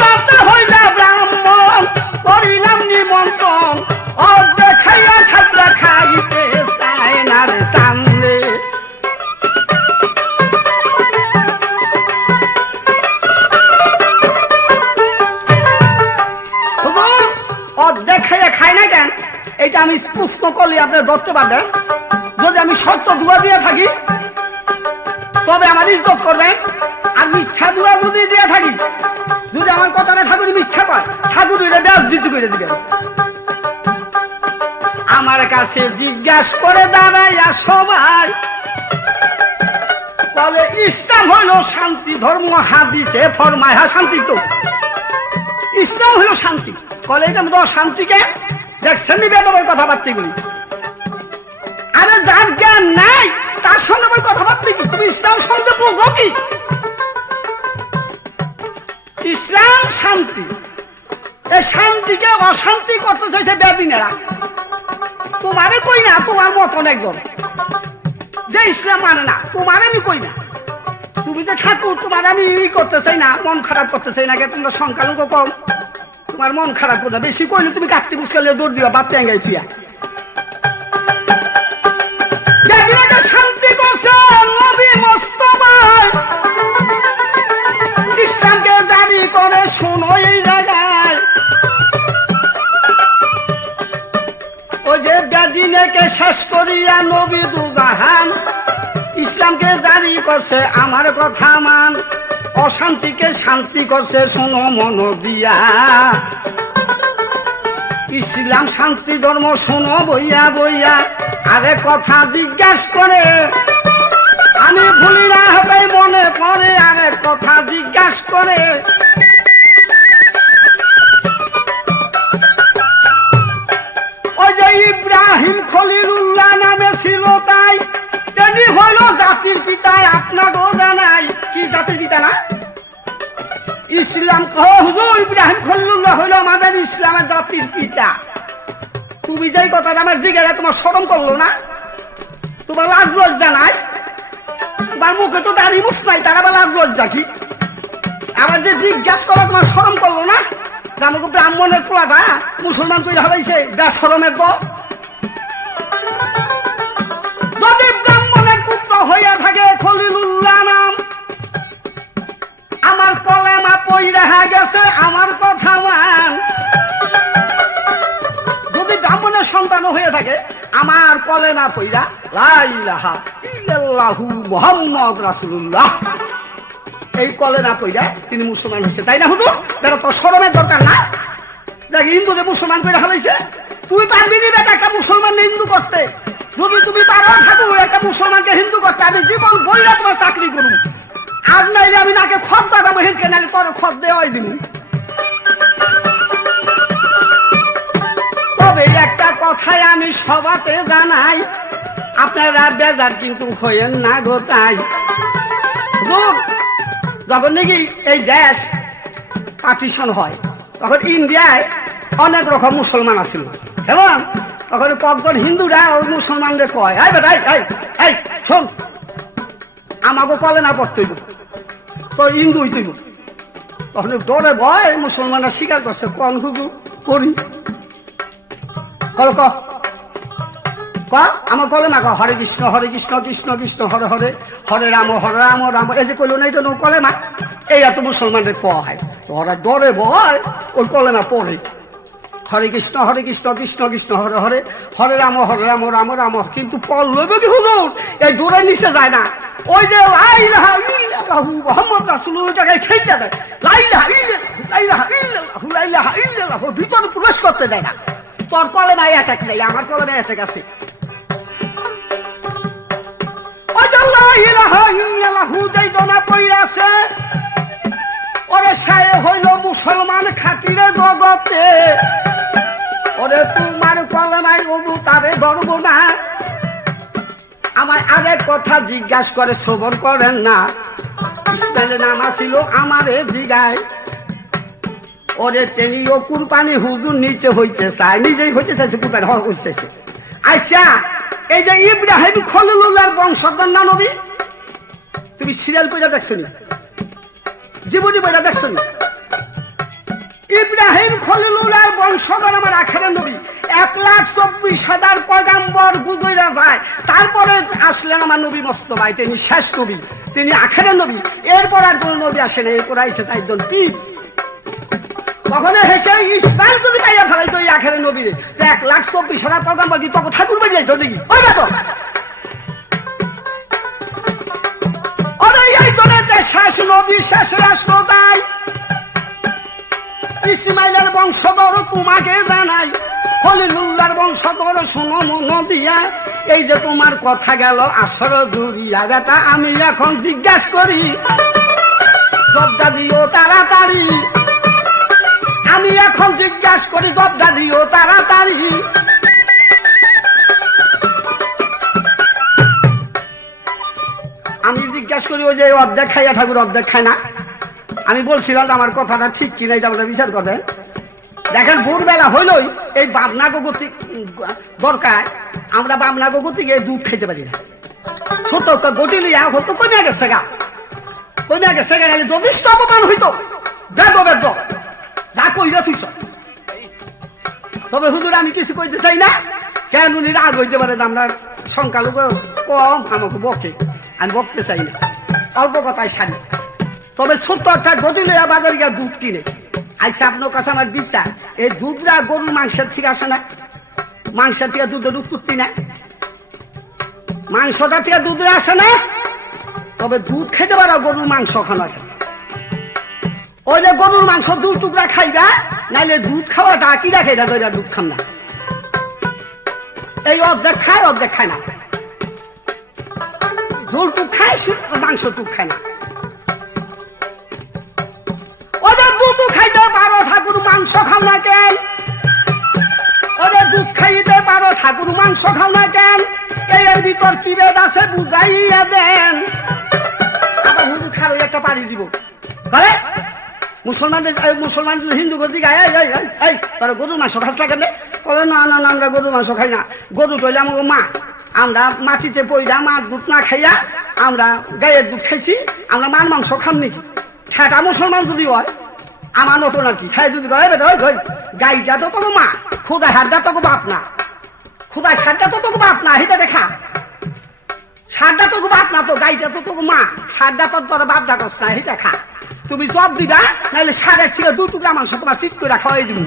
যাতে হইলা ব্রাহ্মণ, করিলাম নিমন্ত্রণ, ও দেখাইয়া ঠাকুর খাইতে চায় না রে জানলে। দেখাইয়া খাই না কেন এটা আমি প্রশ্ন করলে আপনার ধরতে পারবেন। যদি আমি সত্য দুয়া দিয়ে থাকি তবে আমার ইজ্জত করবেন, আর মিথ্যা দুয়া যদি দিয়ে থাকি, যদি আমার কথাটা ঠাকুর মিথ্যা কয়, ঠাকুর বেজ্জিত করে দিবেন। আমার কাছে জিজ্ঞাসা করে দাঁড়াইয়া সবাই বলে ইসলাম হইল শান্তি ধর্ম, হাদিসে ফরমায় শান্তি। তো ইসলাম হইল শান্তি, কলে এটা তোমার শান্তিকে দেখছেন নি বেদবের কথাবার্তাগুলি? আরে যার জ্ঞান নাই তার সঙ্গে আমার কথাবার্তা কি? তুমি ইসলাম সঙ্গে বোঝো কি? ইসলাম শান্তি, এই শান্তিকে অশান্তি করতে চাইছে বেদিনেরা। তোমারে কই না, তোমার মতন একজন যে ইসলাম মানে না, তোমার আমি কই না। তুমি যে ঠাকুর, তোমার আমি করতে চাই না, মন খারাপ করতে চাই না, তোমরা সংখ্যালঘু কম, তোমার মন খারাপ করবে। বেশি কইলে তুমি কাটতে মুশকালে দৌড় দিবা বাপ টেঙ্গাই ফিয়া। শান্তি করছে নবী মোস্তফায়, ইসলামকে জারি করে শোনো এই জায়গায়। ওই যে বেদিনেকে শেষ করিয়া নবী দুজাহান, ইসলামকে জারি করছে আমার কথা মান, অশান্তিকে শান্তি করছে শোনো মন দিয়া। ইসলাম শান্তি ধর্ম শোনো বইয়া বইয়া, আরে কথা জিজ্ঞাসা করে আমি ভুলি না হবে মনে পড়ে, আরে কথা জিজ্ঞাসা করে। ওই যে ইব্রাহিম খলিলুল্লাহ নামে ছিল তাই, তিনি হইল জাতির পিতা, আপনারও জানাই কি জাতির পিতা না? ইসলাম হুজুর ইব্রাহিম খলিলুল্লাহ হইল আমাদের ইসলামের জাতির পিতা। তুমি যেই কথাটা আমার জিজ্ঞাসা, তোমার শরম করলো না? তোমার লাজ লজ্জা নাই? তোমার মুখে তো দাঁড়িয়ে মুস নাই, তার আবার লাজ লজ্জা কি? আবার যে জিজ্ঞাসা করো তোমার শরম করলো না? আমাকে ব্রাহ্মণের পোলাটা মুসলমান তৈরি হলাইছে, বেশ শরমের তো। যদি ব্রাহ্মণের পুত্র হইয়া থাকে খলিলুল্লাহ নাম, আমার কলেমা পই রেখা গেছে, আমার কথা মান। যদি ব্রাহ্মণের সন্তান হয়ে থাকে, আমার কলেমা পইরা লা ইলাহা ইল্লাল্লাহু মুহাম্মদ রাসূলুল্লাহ, এই কলেমা পইরা তিনি মুসলমান হয়েছে, তাই না হুজুর? বেটা তোর শরমের দরকার না? দেখ হিন্দুদের মুসলমান করে হালাইছে, তুই পারবি নি বেটা একটা মুসলমান হিন্দু করতে? যদি তুমি পারো ঠাকুর একটা মুসলমানকে হিন্দু করতে, আমি জীবন বইরা তোমার চাকরি করুন, আর নাইলে আমি নাকে খত দাঁড়াবো, হেঁটে নাইলে তোর খত দেওয়াই দিব। তবে একটা কথাই আমি সবাতে জানাই, আপনারা বেজার কিন্তু হইয়েন না গো। তাই যখন নাকি এই দেশ পার্টিশন হয়, তখন ইন্ডিয়ায় অনেক রকম মুসলমান আছিল, এবং তখন কয়েকজন হিন্দুরা ওই মুসলমানদের কয়, এই বেটা এই শোন, আমাকে কলেমা পড়তে হইব, তো হিন্দু হইতে হইব। তখন ডরে ভয় মুসলমানরা স্বীকার করছে, কোন হুজুর করি কল ক আমার কলেমা ক, হরে কৃষ্ণ কৃষ্ণ কৃষ্ণ হরে হরে, হরে রাম রাম। এই যে কইল না এটা কলেমা, এই এত মুসলমানদের কয়, তোরা ডরে ভয় ওই কলেমা পড়ে। হরে কৃষ্ণ কৃষ্ণ কৃষ্ণ হরে হরে, হরে রাম রাম রাম। কিন্তু পল্লবী কি হুজুর এই দূরে নিচে যায় না। ওই যে লা ইলাহা ইল্লাল্লাহু মুহাম্মদ রাসূলুল্লাহ জায়গায় খেলতে দেয়, লা ইলাহা ইল্লাল্লাহু লা ইলাহা ইল্লাল্লাহু লা ইলাহা ইল্লাল্লাহু, ভিতরে প্রবেশ করতে দেয় না। তোর কলমে অ্যাটাক নেই, আমার কলমে অ্যাটাক আছে। ওই যে লা ইলাহা ইল্লাল্লাহু যেই দনা পইরা আছে, ওরে সায়ে হইল মুসলমান খাতিরে জগতে। ওরে তোমার কলমায় অবু তারে ধরব না। আমার আরেক কথা জিজ্ঞাসা করে শ্রবণ করেন না। ইসমাইলের নাম ছিল আমারে জিগায়। ওরে তেনিও কুরবানি হুজুর নিচে হইতে চায়, নিজেই হইতে চাইছে, কুরবানি হইতেছে। আচ্ছা এই যে ইব্রাহিম খলিলুল্লাহর বংশধর না নবী? তুমি সিরিয়াল পয়লা দেখছো নি? জীবনী বইটা দেখছো নি? ইব্রাহিম খলিলুল্লাহর বংশধর আমার আখেরের নবী। 1,24,000 পয়গাম্বর গুজরা যায়, তারপরে আসলেন আমার নবী মোস্তফা। তিনি শেষ নবী, তিনি আখেরের নবী। এরপর আর কোন নবী আসেন, এরপর আইসে 4জন পীর। কখনো হেসে ইসমাইল যদি পাইয়া ফেলাই তো আখেরের নবী, 1,24,000 পয়গাম্বর কি তখন ঠাকুর বাড়ি যাইতো দেখি? ওই না তো শেষ নবী, শেষ রাষ্ট্র তাই ইসমাইলের বংশধর তোমাকে জানাই, খলিলুল্লাহর বংশধর শুনো মন দিয়া। এই যে তোমার কথা গেল আসর জুড়িয়া, বেটা আমি এখন জিজ্ঞাসা করি, জবটা দিও তাড়াতাড়ি। আমি এখন জিজ্ঞাসা করি, জবটা দিও তাড়াতাড়ি। আমি জিজ্ঞাসা করি, ওই যে অর্ধেক খাইয়া ঠাকুর অর্ধেক খায় না। আমি বলছিলাম আমার কথাটা ঠিক কিনা, এটা বলে বিচার করবেন। দেখেন ভোরবেলা হইলই এই বাবনা গতি দরকার, আমরা বাবনা গতি গিয়ে দুধ খেতে পারি না। ছোট গটি লিয়া হতো কমে গেছে গা, কমে গেছে গা। যদি অপমান হইতো বেদ বেদ যা কইরা তুইছ। তবে হুজুর আমি কিছু কইতে চাই না, কেন উনি রাগ হইতে পারে, আমরা সংখ্যালঘু কম, আমাকে বকে, আমি বকতে চাই না, অল্প কথায় সারি। তবে ছোট্ট একটা গতি লইয়া বাজারে গিয়া দুধ কিনে আইসা, আপনার কাছে আমার বিশ্বাস এই দুধরা গরুর মাংসের থেকে আসে না, মাংসের থেকে দুধের উৎপত্তি না, মাংসটা থেকে দুধরা আসে না। তবে দুধ খেতে পারো, গরুর মাংস খানা। ওইলে গরুর মাংস 2 টুকরা খাইবা, নাইলে দুধ খাওয়াটা কি রাখে, এটা ধরে দুধ খাম না। এই অর্ধেক খায় অর্ধেক খায় না, ঝোল টুক খায় মাংস টুক খায় না। ওদের দুধ খাইতে পারো, ঠাকুর মাংস খাও না কেন? ওদের দুধ খাইতে পারো, ঠাকুর মাংস খাও না কেন? এর ভিতর কি বেদ আছে বুঝাইয়া দেন। আবার হুজুর খারো একটা পাড়ি দিব, বলে মুসলমান হিন্দু গতি গায়ে এই তারা গরুর মাংস খাস না কেন? বলে না না না, আমরা গরুর মাংস খাই না। গরু টইলে আমাকে মা, আমরা মাটিতে পইরা মার দুধ না খাইয়া আমরা গায়ের দুধ খাইছি, আমরা মার মাংস খাম নাকি? ঠেটা মুসলমান যদি হয় আমার মতো নাকি? হ্যাঁ যদি গাইটা তো তোকে মা, খোদায় হাটটা তোকে বাপ না, খোদায় সারটা তো তোকে বাপ না, হিটা দেখা সারটা তোকে বাপ না, তো গাইটা তো তোকে মা, সারটা তো তোর বাপ ডাকস না, হিটা খা। তুমি জব দিবা, নাহলে সারের ছিল 2 টুকরা মাংস তোমার চিট করে খাওয়াই দিব।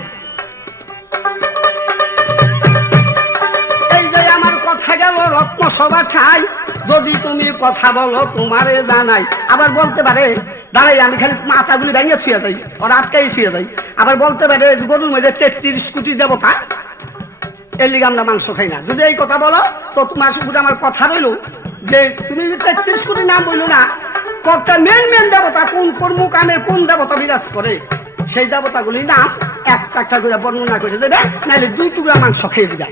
এই যে আমার কথা গেল রত্ন সভা ঠাই, যদি তুমি কথা বলো তোমারে জানাই। আবার বলতে পারে দাঁড়াই, আমি খালি মাথাগুলি ভেঙে ছুঁয়ে যাই, ওর আটকাই ছুঁয়ে যাই। আবার বলতে পারে গরুর মধ্যে 33 কোটি দেবতা, এর লিগে আমরা মাংস খাই না। যদি এই কথা বলো তো তোমার শুধু আমার কথা রইল যে তুমি 33 কোটি নাম বললো না, কতটা মেন মেন দেবতা কোন কোন মুকামে কোন দেবতা বিরাজ করে, সেই দেবতাগুলির নাম একটা একটা করে বর্ণনা করে দেবে, নাহলে 2 টুকরা মাংস খেয়ে যাবে।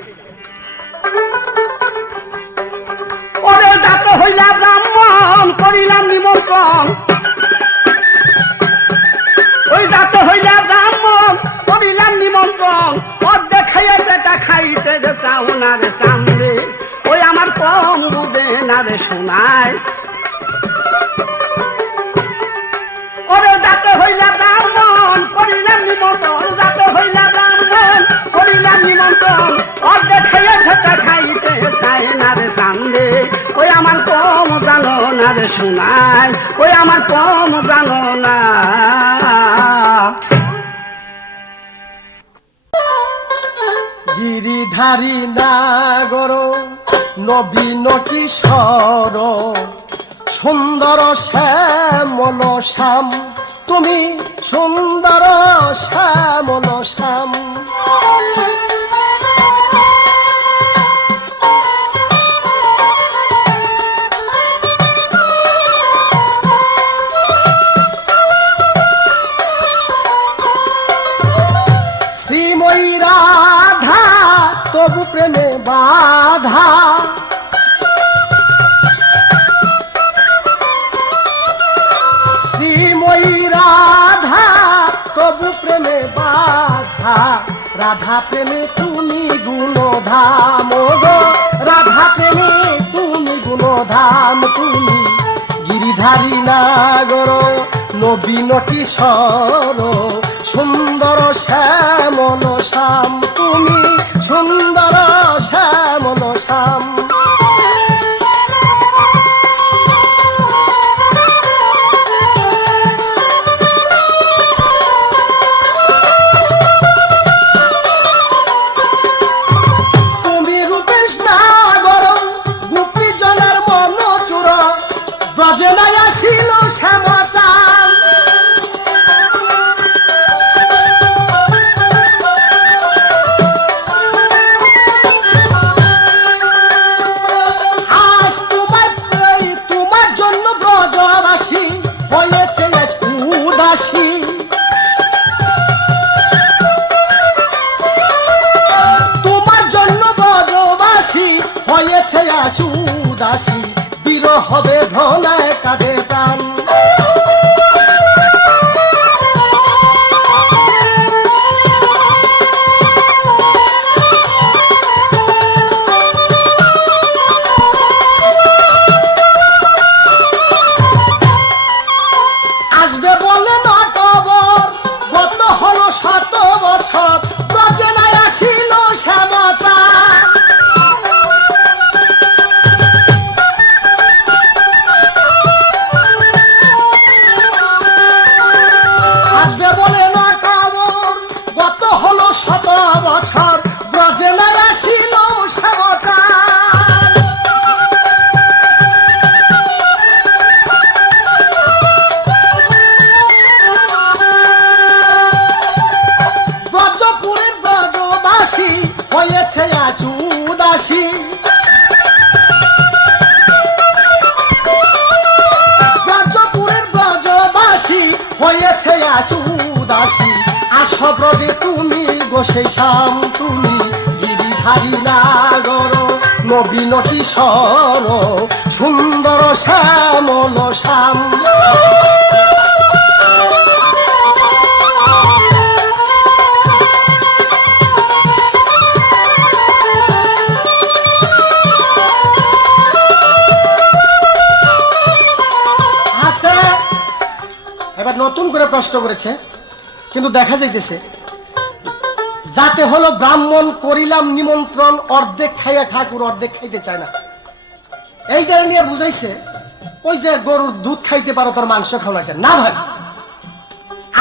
ওরে যাতে হইলা ব্রাহ্মণ করিলাম নিমন্ত্রণ, ওই যাতে হইলা ব্রাহ্মণ করিলাম নিমন্ত্রণ, অর্ধেক খাইয়া বেটা খাইতে রে চাও রে সামনে, ওই আমার কম বুঝে না রে শোনায়। ওরে যাতে হইলা ব্রাহ্মণ করিলাম নিমন্ত্রণ, যাতে হইলা ব্রাহ্মণ করিলাম নিমন্ত্রণ, অর্ধেক খাইয়া বেটা খাইতে চাই না রে সামনে, ওই আমার কম জানো না রে শোনায়, ওই আমার কম জানো না। গিরিধারী নাগর নবীন কিশোর সুন্দর শ্যামল শ্যাম তুমি সুন্দর শ্যামল শ্যাম শ্রীময়ী রাধা তবু প্রেমে বাধা শ্রীময়ী রাধা তবু প্রেমে বাধা রাধা প্রেমে তুমি গুণধাম গো রাধা প্রেমে তুমি গুণধাম তুমি গিরিধারী নাগর নবীন কিশোর সুন্দর শ্যামল শ্যাম তুমি সুন্দর শ্যামল শ্যাম তুমি রূপেশ নাগর গোপী জনের মন চুর ব্রজে নাই আসিল শ্যামচান উদাসী বিরহ হবে ধনায় কাঁদে প্রাণ আসবে বলে নটবর গত হলো 7 বছর ব্রজে নাই আসিল শ্যামচান আসবে বলে নটবর গত হলো 7 বছর ব্রজে নাই আসিল শ্যামচান ব্রজপুরের ব্রজবাসী হয়েছে আজ উদাসী ব্রজপুরের ব্রজবাসী হয়েছে আজ উদাসী আস ব্রজে তুমি গোসে শ্যাম তুমি গিরিধারী নাগর নবীন কিশোর সুন্দর শ্যামল শ্যাম এবার নতুন করে প্রশ্ন করেছে কিন্তু দেখা যাইতেছে যাতে হলো ব্রাহ্মণ করিলাম নিমন্ত্রণ অর্ধেক খাইয়া ঠাকুর অর্ধেক খাইতে চায় না এইটা নিয়ে বুঝাইছে ওই যে গরুর দুধ খাইতে পারো তোর মাংস খাও না কেন না ভাই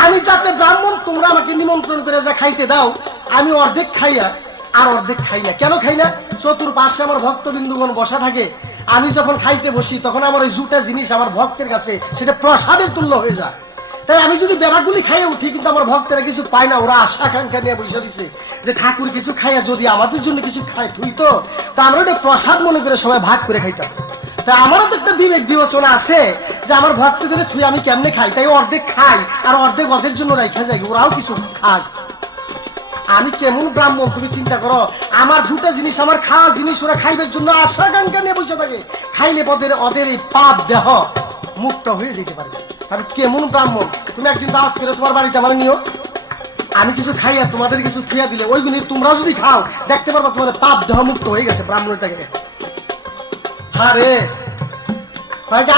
আমি যাতে ব্রাহ্মণ তোমরা আমাকে নিমন্ত্রণ করে যা খাইতে দাও আমি অর্ধেক খাইয়া আর অর্ধেক খাই না কেন খাই না চতুর্পাশে আমার ভক্তবিন্দুগণ বসা থাকে আমি যখন খাইতে বসি তখন আমার ওই দুটা জিনিস আমার ভক্তের কাছে সেটা প্রসাদের তুল্য হয়ে যায় তাই আমি যদি বেড়াগুলি খাইয়ে উঠি কিন্তু আমার ভক্তেরা কিছু পায় না ওরা আশা আকাঙ্ক্ষা নিয়ে বসে দিচ্ছে যে ঠাকুর কিছু খাইয়া যদি আমাদের জন্য কিছু খায় তুই তো আমরা ওটা প্রসাদ মনে করে সবাই ভাগ করে খাইতাম তাই আমারও তো একটা বিবেক বিবেচনা আছে যে আমার ভক্তদের থুই আমি কেমনে খাই তাই অর্ধেক খাই আর অর্ধেক ওদের জন্য রাখা যায় ওরাও কিছু খাক আমি কেমন ব্রাহ্মণ তুমি চিন্তা করো আমার দুটা জিনিস আমার খাওয়া জিনিস ওরা খাইবার জন্য আশা আকাঙ্ক্ষা নিয়ে বসে থাকে খাইলে ওদের এই পাপ দেহ মুক্ত হয়ে যেতে পারবে আমি কেমন ব্রাহ্মণ তুমি একদিন দাওয়াত করে তোমার বাড়িতে আমার নিও আমি কিছু খাইয়া তোমাদের কিছু থুয়া দিলে ওইগুলি তোমরা যদি খাও দেখতে পারবা তোমাদের পাপ দেহ মুক্ত হয়ে গেছে ব্রাহ্মণটাকে হারে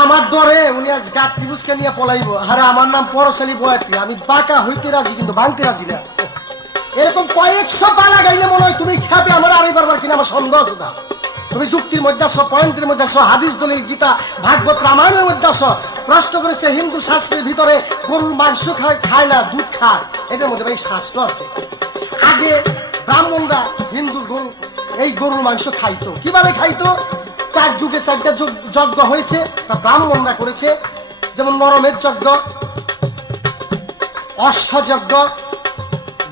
আমার দরে উনি আজ গাছ ত্রিভুজকে নিয়ে পলাইবো হারে আমার নাম পরশালী বয়াতি আমি বাঁকা হইতে রাজি কিন্তু ভাঙতে রাজি না এরকম কয়েকশো পালা গাইলে মনে হয় তুমি খেপে আমার আড়াই বারবার কিনা আমার সন্দেহ আছে না তুমি যুক্তির মধ্যে আসো পয়েন্টের মধ্যে আসো হাদিস দলিল গীতা ভাগবত রামায়ণের মধ্যে আসো প্রশ্ন করেছে হিন্দু শাস্ত্রের ভিতরে গরুর মাংস খায় না দুধ খায় এটার মধ্যে ভাই শাস্ত্র আছে আগে ব্রাহ্মণরা হিন্দুর গরু এই গরুর মাংস খাইতো। কিভাবে খাইতো? 4 যুগে 4টা যজ্ঞ হয়েছে, তা ব্রাহ্মণরা করেছে। যেমন নরমের যজ্ঞ, অশ্বযজ্ঞ,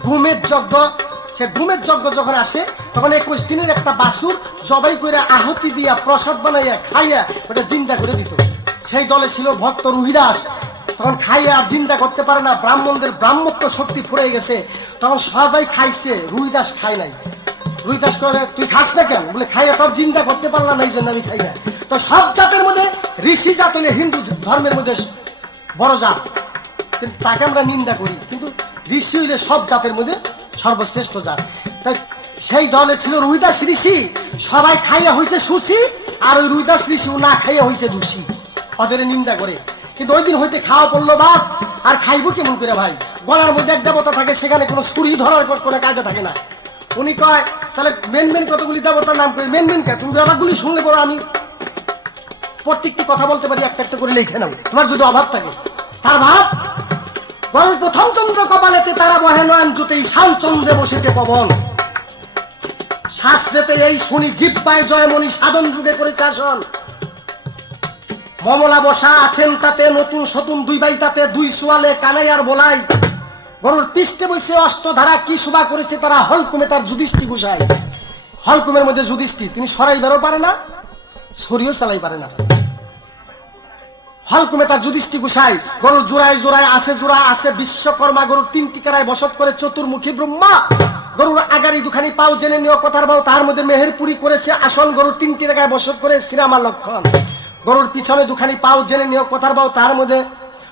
ঘুমের যজ্ঞ। সে ঘুমের যজ্ঞ যখন আসে তখন 21 দিনের একটা বাছুর জবাই করে আহুতি দিয়া প্রসাদ বানাইয়া খাইয়া ওটা জিন্দা করে দিত। সেই দলে ছিল ভক্ত রুহিদাস। তখন খাইয়া আর জিন্দা করতে পারে না, ব্রাহ্মণদের ব্রাহ্মত্ব শক্তি ফুরে গেছে, তখন সবাই খাইছে, রুহিদাস খায় নাই। রুহিদাস করে, তুই খাস না কেন? বলে খাইয়া তোর জিন্দা করতে পারলাম না, এই জন্য আমি খাই না। তো সব জাতের মধ্যে ঋষি জাত হলে হিন্দু ধর্মের মধ্যে বড় জাত, কিন্তু তাকে আমরা নিন্দা করি, কিন্তু ঋষি হইলে সব জাতের মধ্যে সর্বশ্রেষ্ঠ জাত। তাই সেই দলে ছিল রুহিদাস ঋষি, সবাই খাইয়া হয়েছে সুশি, আর ওই রুহিদাস ঋষি না খাইয়া হয়েছে দোষী, ওদের নিন্দা করে। কিন্তু ওই দিন হইতে খাওয়া পড়লো বাদ, আর খাইবো কেমন করে ভাই? গলার মধ্যে এক দেবতা থাকে, সেখানে কোনো ছুরি ধরার কোনো কায়দা থাকে না। উনি কয় তাহলে মেন মেন কতগুলি দেবতার নাম করে, মেন মেন কে? তুমি ব্যাপারগুলি শুনলে পরে আমি প্রত্যেকটি কথা বলতে পারি, একটা একটা করে লিখে নাও, তোমার যদি অভাব থাকে। তার ভাব, বরং প্রথম চন্দ্র কপালেতে তারা বহে নয়ন জুতেই শাল চন্দ্রে বসেছে পবন, শাস্ত্রেতে এই শুনি জিব্বায় জয়মণি সাধন যুগে করেছে আসন। মমলা বসা আছেন তাতে নতুন সতুন 2 বাই তাতে 2 সোয়ালে কানাই আর বলাই, গরুর পিষ্টে বসে অষ্টধারা কি শোভা করেছে তারা। হলকুমে তার যুধিষ্ঠি গুসাই, হলকুমের মধ্যে যুধিষ্ঠি, তিনি সরাইবারও পারে না, সরিও চালাই পারে না। হলকুমে তার যুধিষ্ঠি গুসাই, গরুর জোড়ায় জোড়ায় আছে জোড়া আছে বিশ্বকর্মা, গরুর 3 টিকারায় বসত করে চতুর্মুখী ব্রহ্মা। গরুর আগারি দুখানি পাও জেনে নিও কথার বাও, তার মধ্যে মেহেরপুরি করেছে আসন। গরুর 3 টিকায় বসত করে শ্রীরামা লক্ষণ। গরুর পিছনে দুখানি পাও জেনে নিও কথার বাও, তার মধ্যে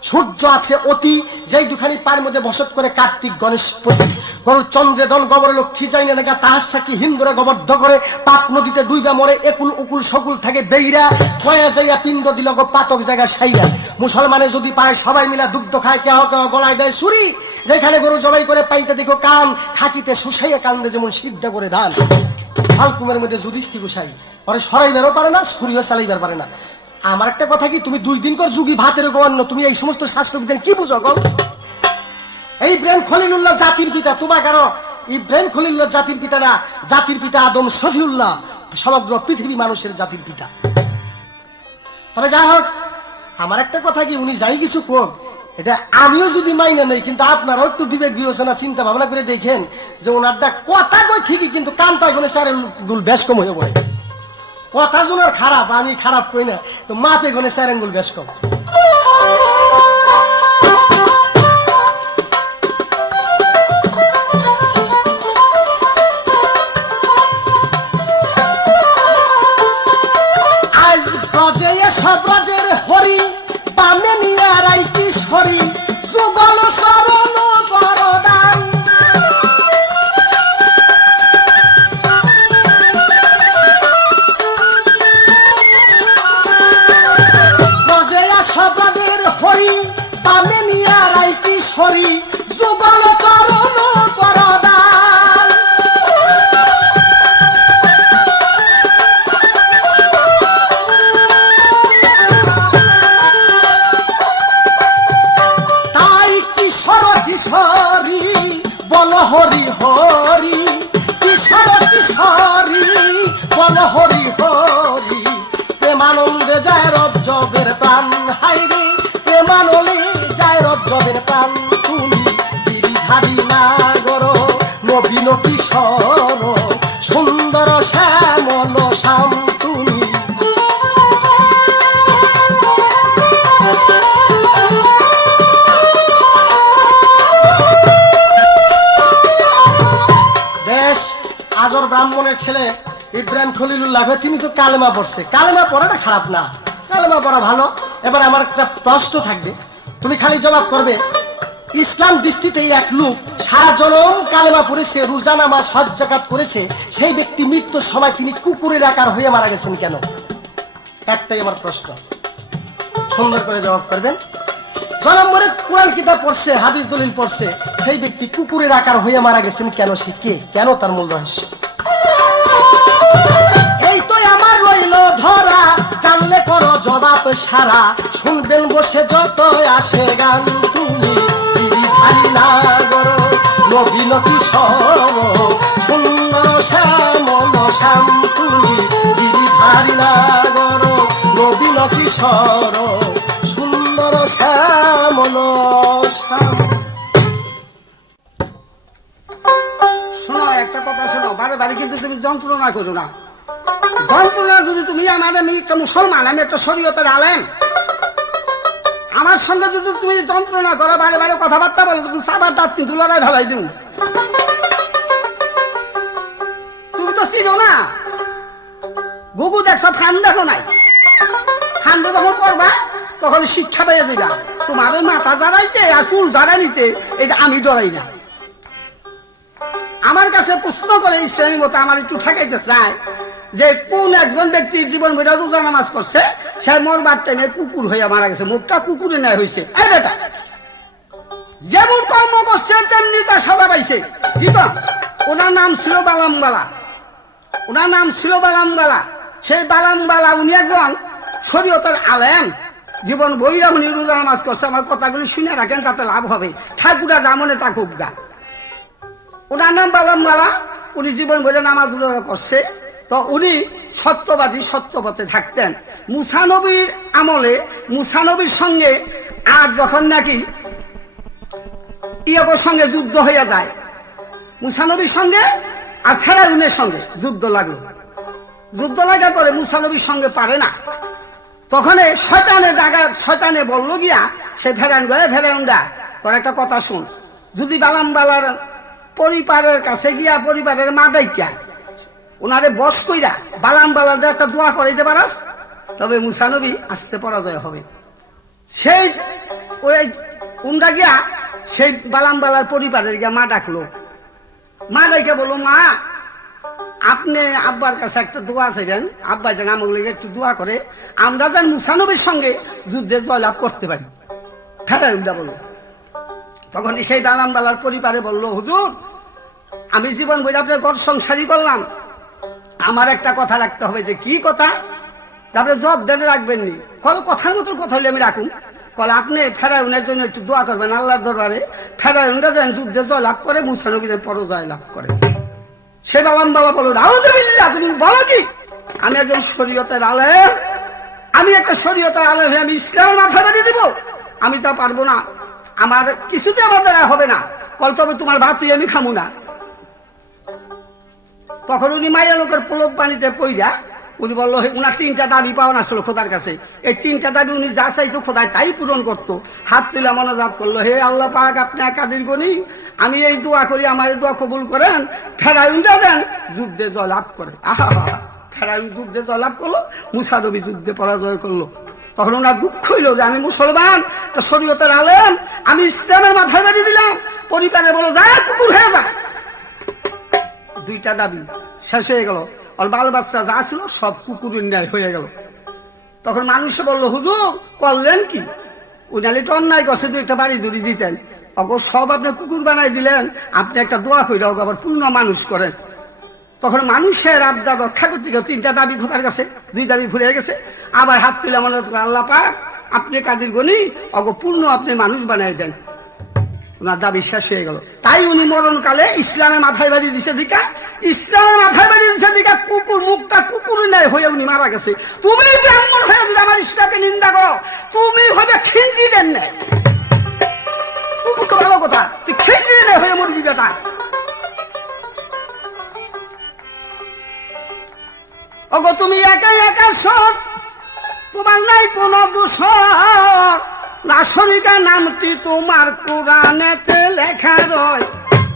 সূর্য আছে অতি, যেই দুখানি পায়ের মধ্যে বসত করে কার্তিক গণেশপতি। গরুর চন্দ্রে দন গবরে লক্ষ্মী যাই না নাকা, তাহার সাক্ষী হিন্দুরে গবদ্ধ করে পাপ নদীতে ডুইবা মরে। একুল উকুল সকুল থাকে বেইরা, কয়া যাইয়া পিণ্ড দিল গো পাতক জায়গা সাইরা। মুসলমানে যদি পায় সবাই মিলা দুগ্ধ খায়, কেহ কেহ গলায় দেয় ছুরি। যেখানে গরু জবাই করে পাইতে দেখো কান, খাকিতে শুষাইয়া কান্দে যেমন সিদ্ধ করে ধান। হালকুমের মধ্যে যুধিষ্ঠি গুসাই, পরে সরাইবারও পারে না, ছুরিও চালাইবার পারে না। আমার একটা কথা কি, তুমি 2 দিন কর যুগী ভাতের গণ্য, তুমি এই সমস্ত শাস্ত্র বিজ্ঞান কি বুঝো গো? এই ইব্রাহিম খলিলুল্লাহ জাতির পিতা, তোমার কারো ইব্রাহিম খলিলুল্লাহ জাতির পিতা না, জাতির পিতা আদম শফিউল্লাহ, সমগ্র পৃথিবী মানুষের জাতির পিতা। তবে যাই হোক, আমার একটা কথা কি, উনি যাই কিছু কোক, এটা আমিও যদি মাইনে নেই, কিন্তু আপনারাও একটু বিবেক বিবেচনা চিন্তা ভাবনা করে দেখেন যে ওনারটা কথা কই ঠিকই, কিন্তু কান্তায় গুনে সারের গুল বেশ কম হয়ে পড়ে। কথা জোনার খারাপ, আমি খারাপ কই না, তো মাপে গুনে 4 আঙ্গুল বেশ কম। আজ ব্রজে সব ব্রজের হরি, বামে নিয়ে রাই কিশোরী, যুগল শরণ কর দান। হরি বামে নিয়া রাই কিশোরী, যুগল চরণ কর দান। তাই কিশোর কিশোরী বল হরি হরি, কিশোর কিশোরী বল হরি হরি। প্রেমানন্দে যায় রজ্জবের প্রাণ, হাইরে প্রেমানলে যায় রজ্জবের প্রাণ। তুমি গিরিধারী নাগর নবীন কিশোর, সুন্দর শ্যামল শ্যাম তুমি। বেশ, আজর ব্রাহ্মণের ছেলে ইব্রাহিম খলিলুল্লাহ, তিনি তো কালেমা পড়ছে। কালেমা পড়াটা খারাপ না, কালেমা পড়া ভালো। এবার আমার একটা প্রশ্ন থাকবে, তুমি খালি জবাব করবে। ইসলাম দৃষ্টিতে এক লোক সারা জনম কালেমা পড়েছে, রোজা নামাজ হজ যাকাত করেছে, সেই ব্যক্তি মৃত্যুর সময় তিনি কুকুরের আকার হয়ে মারা গেছেন কেন? একটাই আমার প্রশ্ন, সুন্দর করে জবাব করবেন। জনম ভরে কোরআন কিতাব পড়ছে, হাদিস দলিল পড়ছে, সেই ব্যক্তি কুকুরের আকার হয়ে মারা গেছেন কেন? সে কে? কেন? তার মূল রহস্য এই তো আমার রইল ধরা, জানলে করো জবাব সারা, শুনবেন বসে যত আসে গান। তুমি গিরিধারী নাগর নবীন কিশোর, শ্যাম তুমি গিরিধারী নাগর নবীন কিশোর সুন্দর শ্যামল শ্যাম। শোনো, একটা কথা শোনো, বারে বারে কিন্তু তুমি যন্ত্রণা করো না। যন্ত্রণা যদি তুমি আমি একটা মুসলমান, আমি একটা শরীয়তের আলেম, আমার সঙ্গে যদি তুমি যন্ত্রণা করো, বারে বারে কথাবার্তা বলো, তুমি সাবার দাঁত কিন্তু লড়াই ভালাই দিও। তুমি তো চিনো না, গুগু দেখছো, ফান দেখো নাই। ফান্দে যখন করবা তখন শিক্ষা পেয়ে দিবা। তোমার ওই মাথা জানাইতে আর চুল জানা নিতে এটা আমি ডরাই না। আমার কাছে প্রশ্ন করে ইসলামী মতো আমার একটু ঠেকাইতে চায় যে কোন একজন ব্যক্তির জীবন বেটা রোজা নামাজ করছে, সে মরবার টাইমে কুকুর হইয়া মারা গেছে, মুখটা কুকুরে নেয় হয়েছে। এই বেটা যেমন কর্ম করছে তেমনি তার সাজা পাইছে। কি তো ওনার নাম ছিল বালামবালা, ওনার নাম ছিল বালামবালা। সেই বালামবালা উনি একজন শরীয়তের আলেম, জীবন বইরা উনি রোজা নামাজ করছে। আমার কথাগুলি শুনে রাখেন, তাতে লাভ হবে। ঠাকুরা জামনে তাকুক গা। ওনার নাম বালামবালা, উনি জীবন বইরা নামাজ রোজা করছে। তো উনি সত্যবাদী, সত্যপথে থাকতেন। মুসা নবীর আমলে মুসা নবীর সঙ্গে আর যখন নাকি ইয়াগোর সঙ্গে যুদ্ধ হইয়া যায়, মুসা নবীর সঙ্গে আর ফেরাউনের সঙ্গে যুদ্ধ লাগলো। যুদ্ধ লাগার পরে মুসা নবীর সঙ্গে পারে না, তখন শয়তানে বলল গিয়া সে ফেরাউন গয়ে, ফেরাউনরা তোর একটা কথা শুন, যদি বালামবালার পরিবারের কাছে গিয়া পরিবারের মা ডাইকা ওনারে বস কইরা বালামবালার একটা দোয়া করাইতে পারাস, তবে মুসা নবী আসতে পরাজয় হবে। সেই ওই উন্ডা গিয়া সেই বালামবালার পরিবারের গিয়া মা ডাকলো। মা ডাইকে বললো, মা আপনি আব্বার কাছে একটা দোয়া চাইবেন, আব্বা যেন আমাগুলোকে একটু দোয়া করে আমরা যেন মুসা নবীর সঙ্গে যুদ্ধে জয়লাভ করতে পারি। ফেরাউনটা বলল। তখন সেই বালামবালার পরিবারে বলল, হুজুর আমি জীবন বই আপনার ঘর সংসারই করলাম, আমার একটা কথা রাখতে হবে। যে কি কথা? তারপরে জব দেনে রাখবেননি। কল কথার মতন কথা হলে আমি রাখুন। কল আপনি ফেরাউনের জন্য একটু দোয়া করবেন আল্লাহর দরবারে, ফেরাউনরা যেন যুদ্ধে জয়লাভ করে, মুসা নবী যেন পরাজয় লাভ করে। সে বালামবালা বলল, আউযুবিল্লাহ, তুমি বলো কি? আমি একজন শরীয়তের আলেম, আমি একটা শরীয়তের আলেম, আমি ইসলামের মাথা বেরিয়ে দিব? আমি তা পারবো না, আমার কিছুতে আমার দ্বারা হবে না। কল তবে তোমার ভাতই আমি খামু না। তখন উনি মাইয়া লোকের প্রলোভ পানিতে পইরা উনি বললো, উনার তিনটা দাবি পাওয়া আসলো খোদার কাছে। এই তিনটা দাবি উনি যা চাইতো খোদায় তাই পূরণ করতো। হাত তুলে মনোজাত করলো, হে আল্লাহ পাক, আপনি একাদির গনি, আমি এই দোয়া করি, আমার এই দোয়া কবুল করেন, ফেরাউনরা দেন যুদ্ধে জয়লাভ করে। আহা, ফেরাউন যুদ্ধে জয়লাভ করলো, মুসা নবী যুদ্ধে পরাজয় করলো। তখন ওনার দুঃখ হইল যে আমি মুসলমান, শরীয়তের আলেম, আমি ইসলামের মাথায় বেরিয়ে দিলাম। পরিবারে বলো, যা কুকুর হয়ে যা। দুইটা দাবি শেষ হয়ে গেল, আর বাল বাচ্চা যা ছিল সব কুকুরের ন্যায় হয়ে গেল। তখন মানুষে বললো, হুজুর করলেন কি? উনালি তো অন্যায় করছে, দুইটা বাড়ি দড়ি দিতেন, অগো সব আপনি কুকুর বানাই দিলেন, আপনি একটা দোয়া করে আবার পূর্ণ মানুষ করেন। তখন মানুষের আবদার রক্ষা করতে গেল তিনটা দাবি খোদার কাছে, দুই দাবি ভুলে গেছে। আবার হাত তুলে মনে হতো, আল্লাহ পাক, আপনি কাজের গনি, অগো পূর্ণ আপনি মানুষ বানাই দেন। ওনার দাবি শেষ হয়ে গেল। তাই উনি মরণকালে ইসলামের মাথায় বাড়ি দিছে দিকা, ইসলামের মাথায় বাড়ি দিছে দিকা, কুকুর মুখটা কুকুর নেয় হয়ে উনি মারা গেছে। তুমি ব্রাহ্মণ হয়ে যদি আমার ইসলামকে নিন্দা করো, তুমি হবে খিঞ্জিরের নেয়। কুকুর তো ভালো কথা, তুই খিঞ্জিরের নেয় হয়ে মরবি বেটা। ওগো তুমি একা একা সর, তোমার নাই কোনো দোষর, নাসরিকা নামটি তোমার কোরআনেতে লেখা রয়।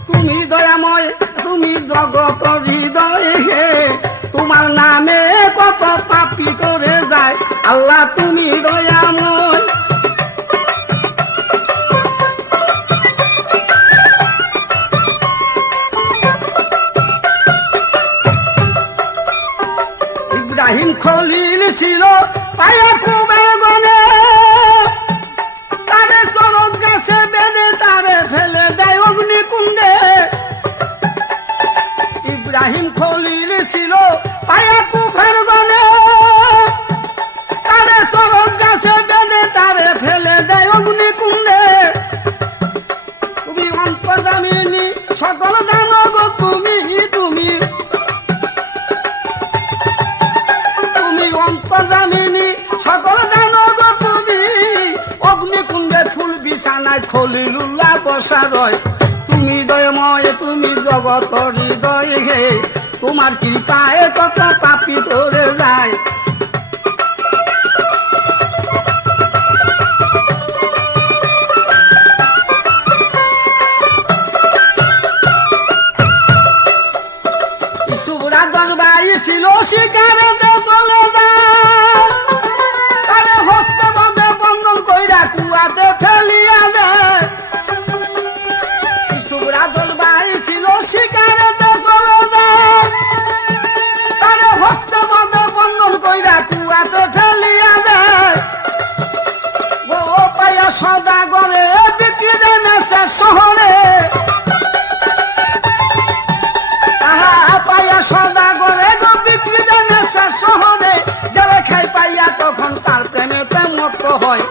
তুমি দয়াময়, তুমি জগত হৃদয়ে, তোমার নামে কত পাপী করে যায়, আল্লাহ তুমি দয়াময়। ইব্রাহিম খলিল ছিল পায়া কুবের গনে, তারে চরক গাছে বেঁধে তারে ফেলে দেয় অগ্নিকুণ্ডে। ইব্রাহিম খলিল ছিল পায়া কুবের গনে, তারে চরক গাছে বেঁধে তারে ফেলে দেয় অগ্নিকুণ্ডে। তুমি অন্তর্যামিনী, সকল জানো গো তুমি, তুমি হৃদয় হে তোমার কৃপায় কত পাপি তোরে যায়। সুরাজন বাই ছিল শিকারেতে চলে যায়, তারে হস্তে বাঁধে বন্ধন কইরা কুয়াতে ফেলিয়া দেয়। সুরাজন বাই ছিল শিকারেতে চলে যায়, তারে হস্তে বাঁধে বন্ধন কইরা কুয়াতে ফেলিয়া দেয়। ও পাইয়া সদা করে বিক্রি দেয় মেসে শহরে, সদা করে গো বিক্রি দেয় মেসে শহরে। জেলে খাই পাইয়া তখন তার প্রেমে প্রেমত্ব হয়।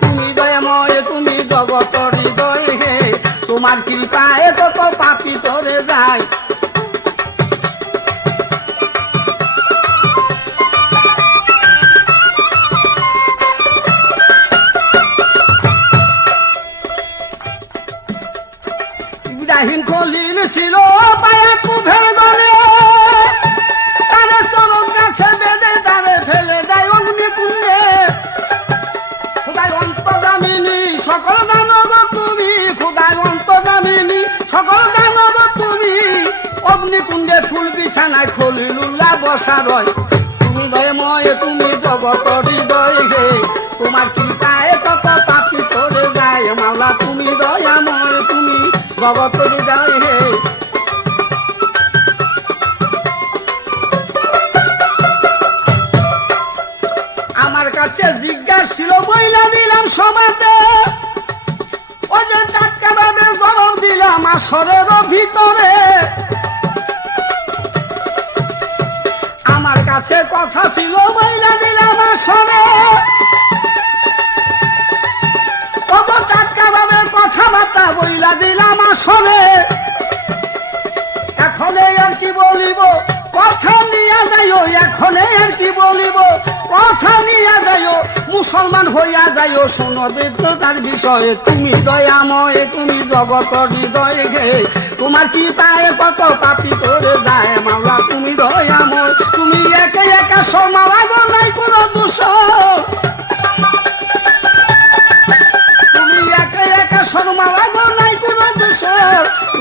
তুমি দয়াময় তুমি জগত হৃদয় হে তোমার কৃপায় কত পাপি তোরে যায়। ইব্রাহিম খলিল ছিল পায়া কুভের গলে, তারে চরক গাছে বেঁধে তারে ফেলে দেয় অগ্নিকুণ্ডে। খোদাই অন্তর্যামিনী সকল জানো গো তুমি, খোদাই অন্তর্যামিনী সকল জানো গো তুমি। অগ্নিকুণ্ডে ফুল বিছানায় খলিলুল্লাহ বসা রয়। তুমি দয়াময় তুমি জগত হৃদয় হে তোমার কৃপায় কত পাপি তোরে যায়। মাওলা তুমি দয়াময় তুমি জগত হৃদয় হে। আমার কাছে জিজ্ঞাসা ছিল বইলা দিলাম সবাতে, ও যে টাটকা ভাবে জবাব দিলাম আসরের ভিতরে। আমার কাছে কথা ছিল বইলা দিলাম আসরে, কত টাটকা ভাবে কথাবার্তা বইলা দিলাম আসরে। এখন আর কি বলিব কথা নিয়ে যাইও, এখন আর কি বলিব কথা নিয়ে যাইও। মুসলমান হইয়া যাইও শোনো বিদ্যুতার বিষয়ে। তুমি দয়াময় তুমি জগত হৃদয় হে তোমার কি পায়ে কত পাপি তোরে যায়। মাওলা তুমি দয়াময় তুমি একে একা শর্মা গো নাই কোনো দোষ। তুমি একে একা শর্মা গো নাই কোনো দোষ।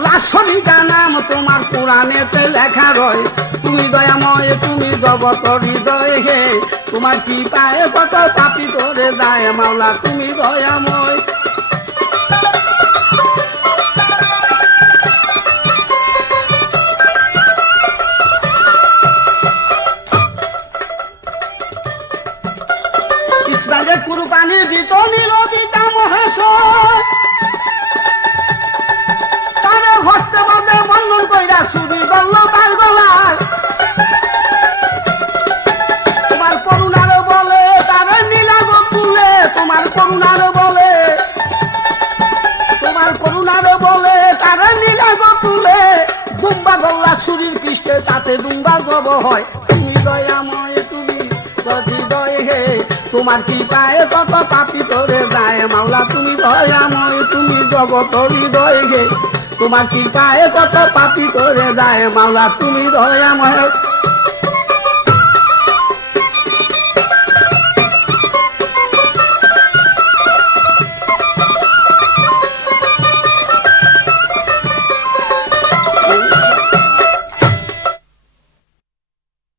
লাশরি জানাম তোমার পুরাণেতে লেখা রয়। তুমি দয়াময় তুমি জগত হৃদয় হে তোমার কি পায়ে কত পাপি তোরে যায়। মাওলা তুমি দয়াময়। ইসরায়েলের কুরবানি দিত নীলবিতা মহাশয়, তারে হস্তে বাঁধে বন্ধন কইরা ছবি গল্ল তার গলায়। তোমার করুণার বলে তারে নীলাগ তুলে, তোমার করুণার বলে, তোমার করুণার বলে তারে নীলাগ তুলে। দুম্বা গল্লা ছুরির পৃষ্ঠে তাতে দুম্বা জব হয়। তুমি দয়াময় তুমি হৃদয় হে তোমার কি পায়ে কত পাপি তোরে যায়। মাওলা তুমি দয়াময় তুমি জগত হৃদয় হে তোমার কি পায়ে কত পাপি তোরে যায়। মাওলা তুমি দয়াময়।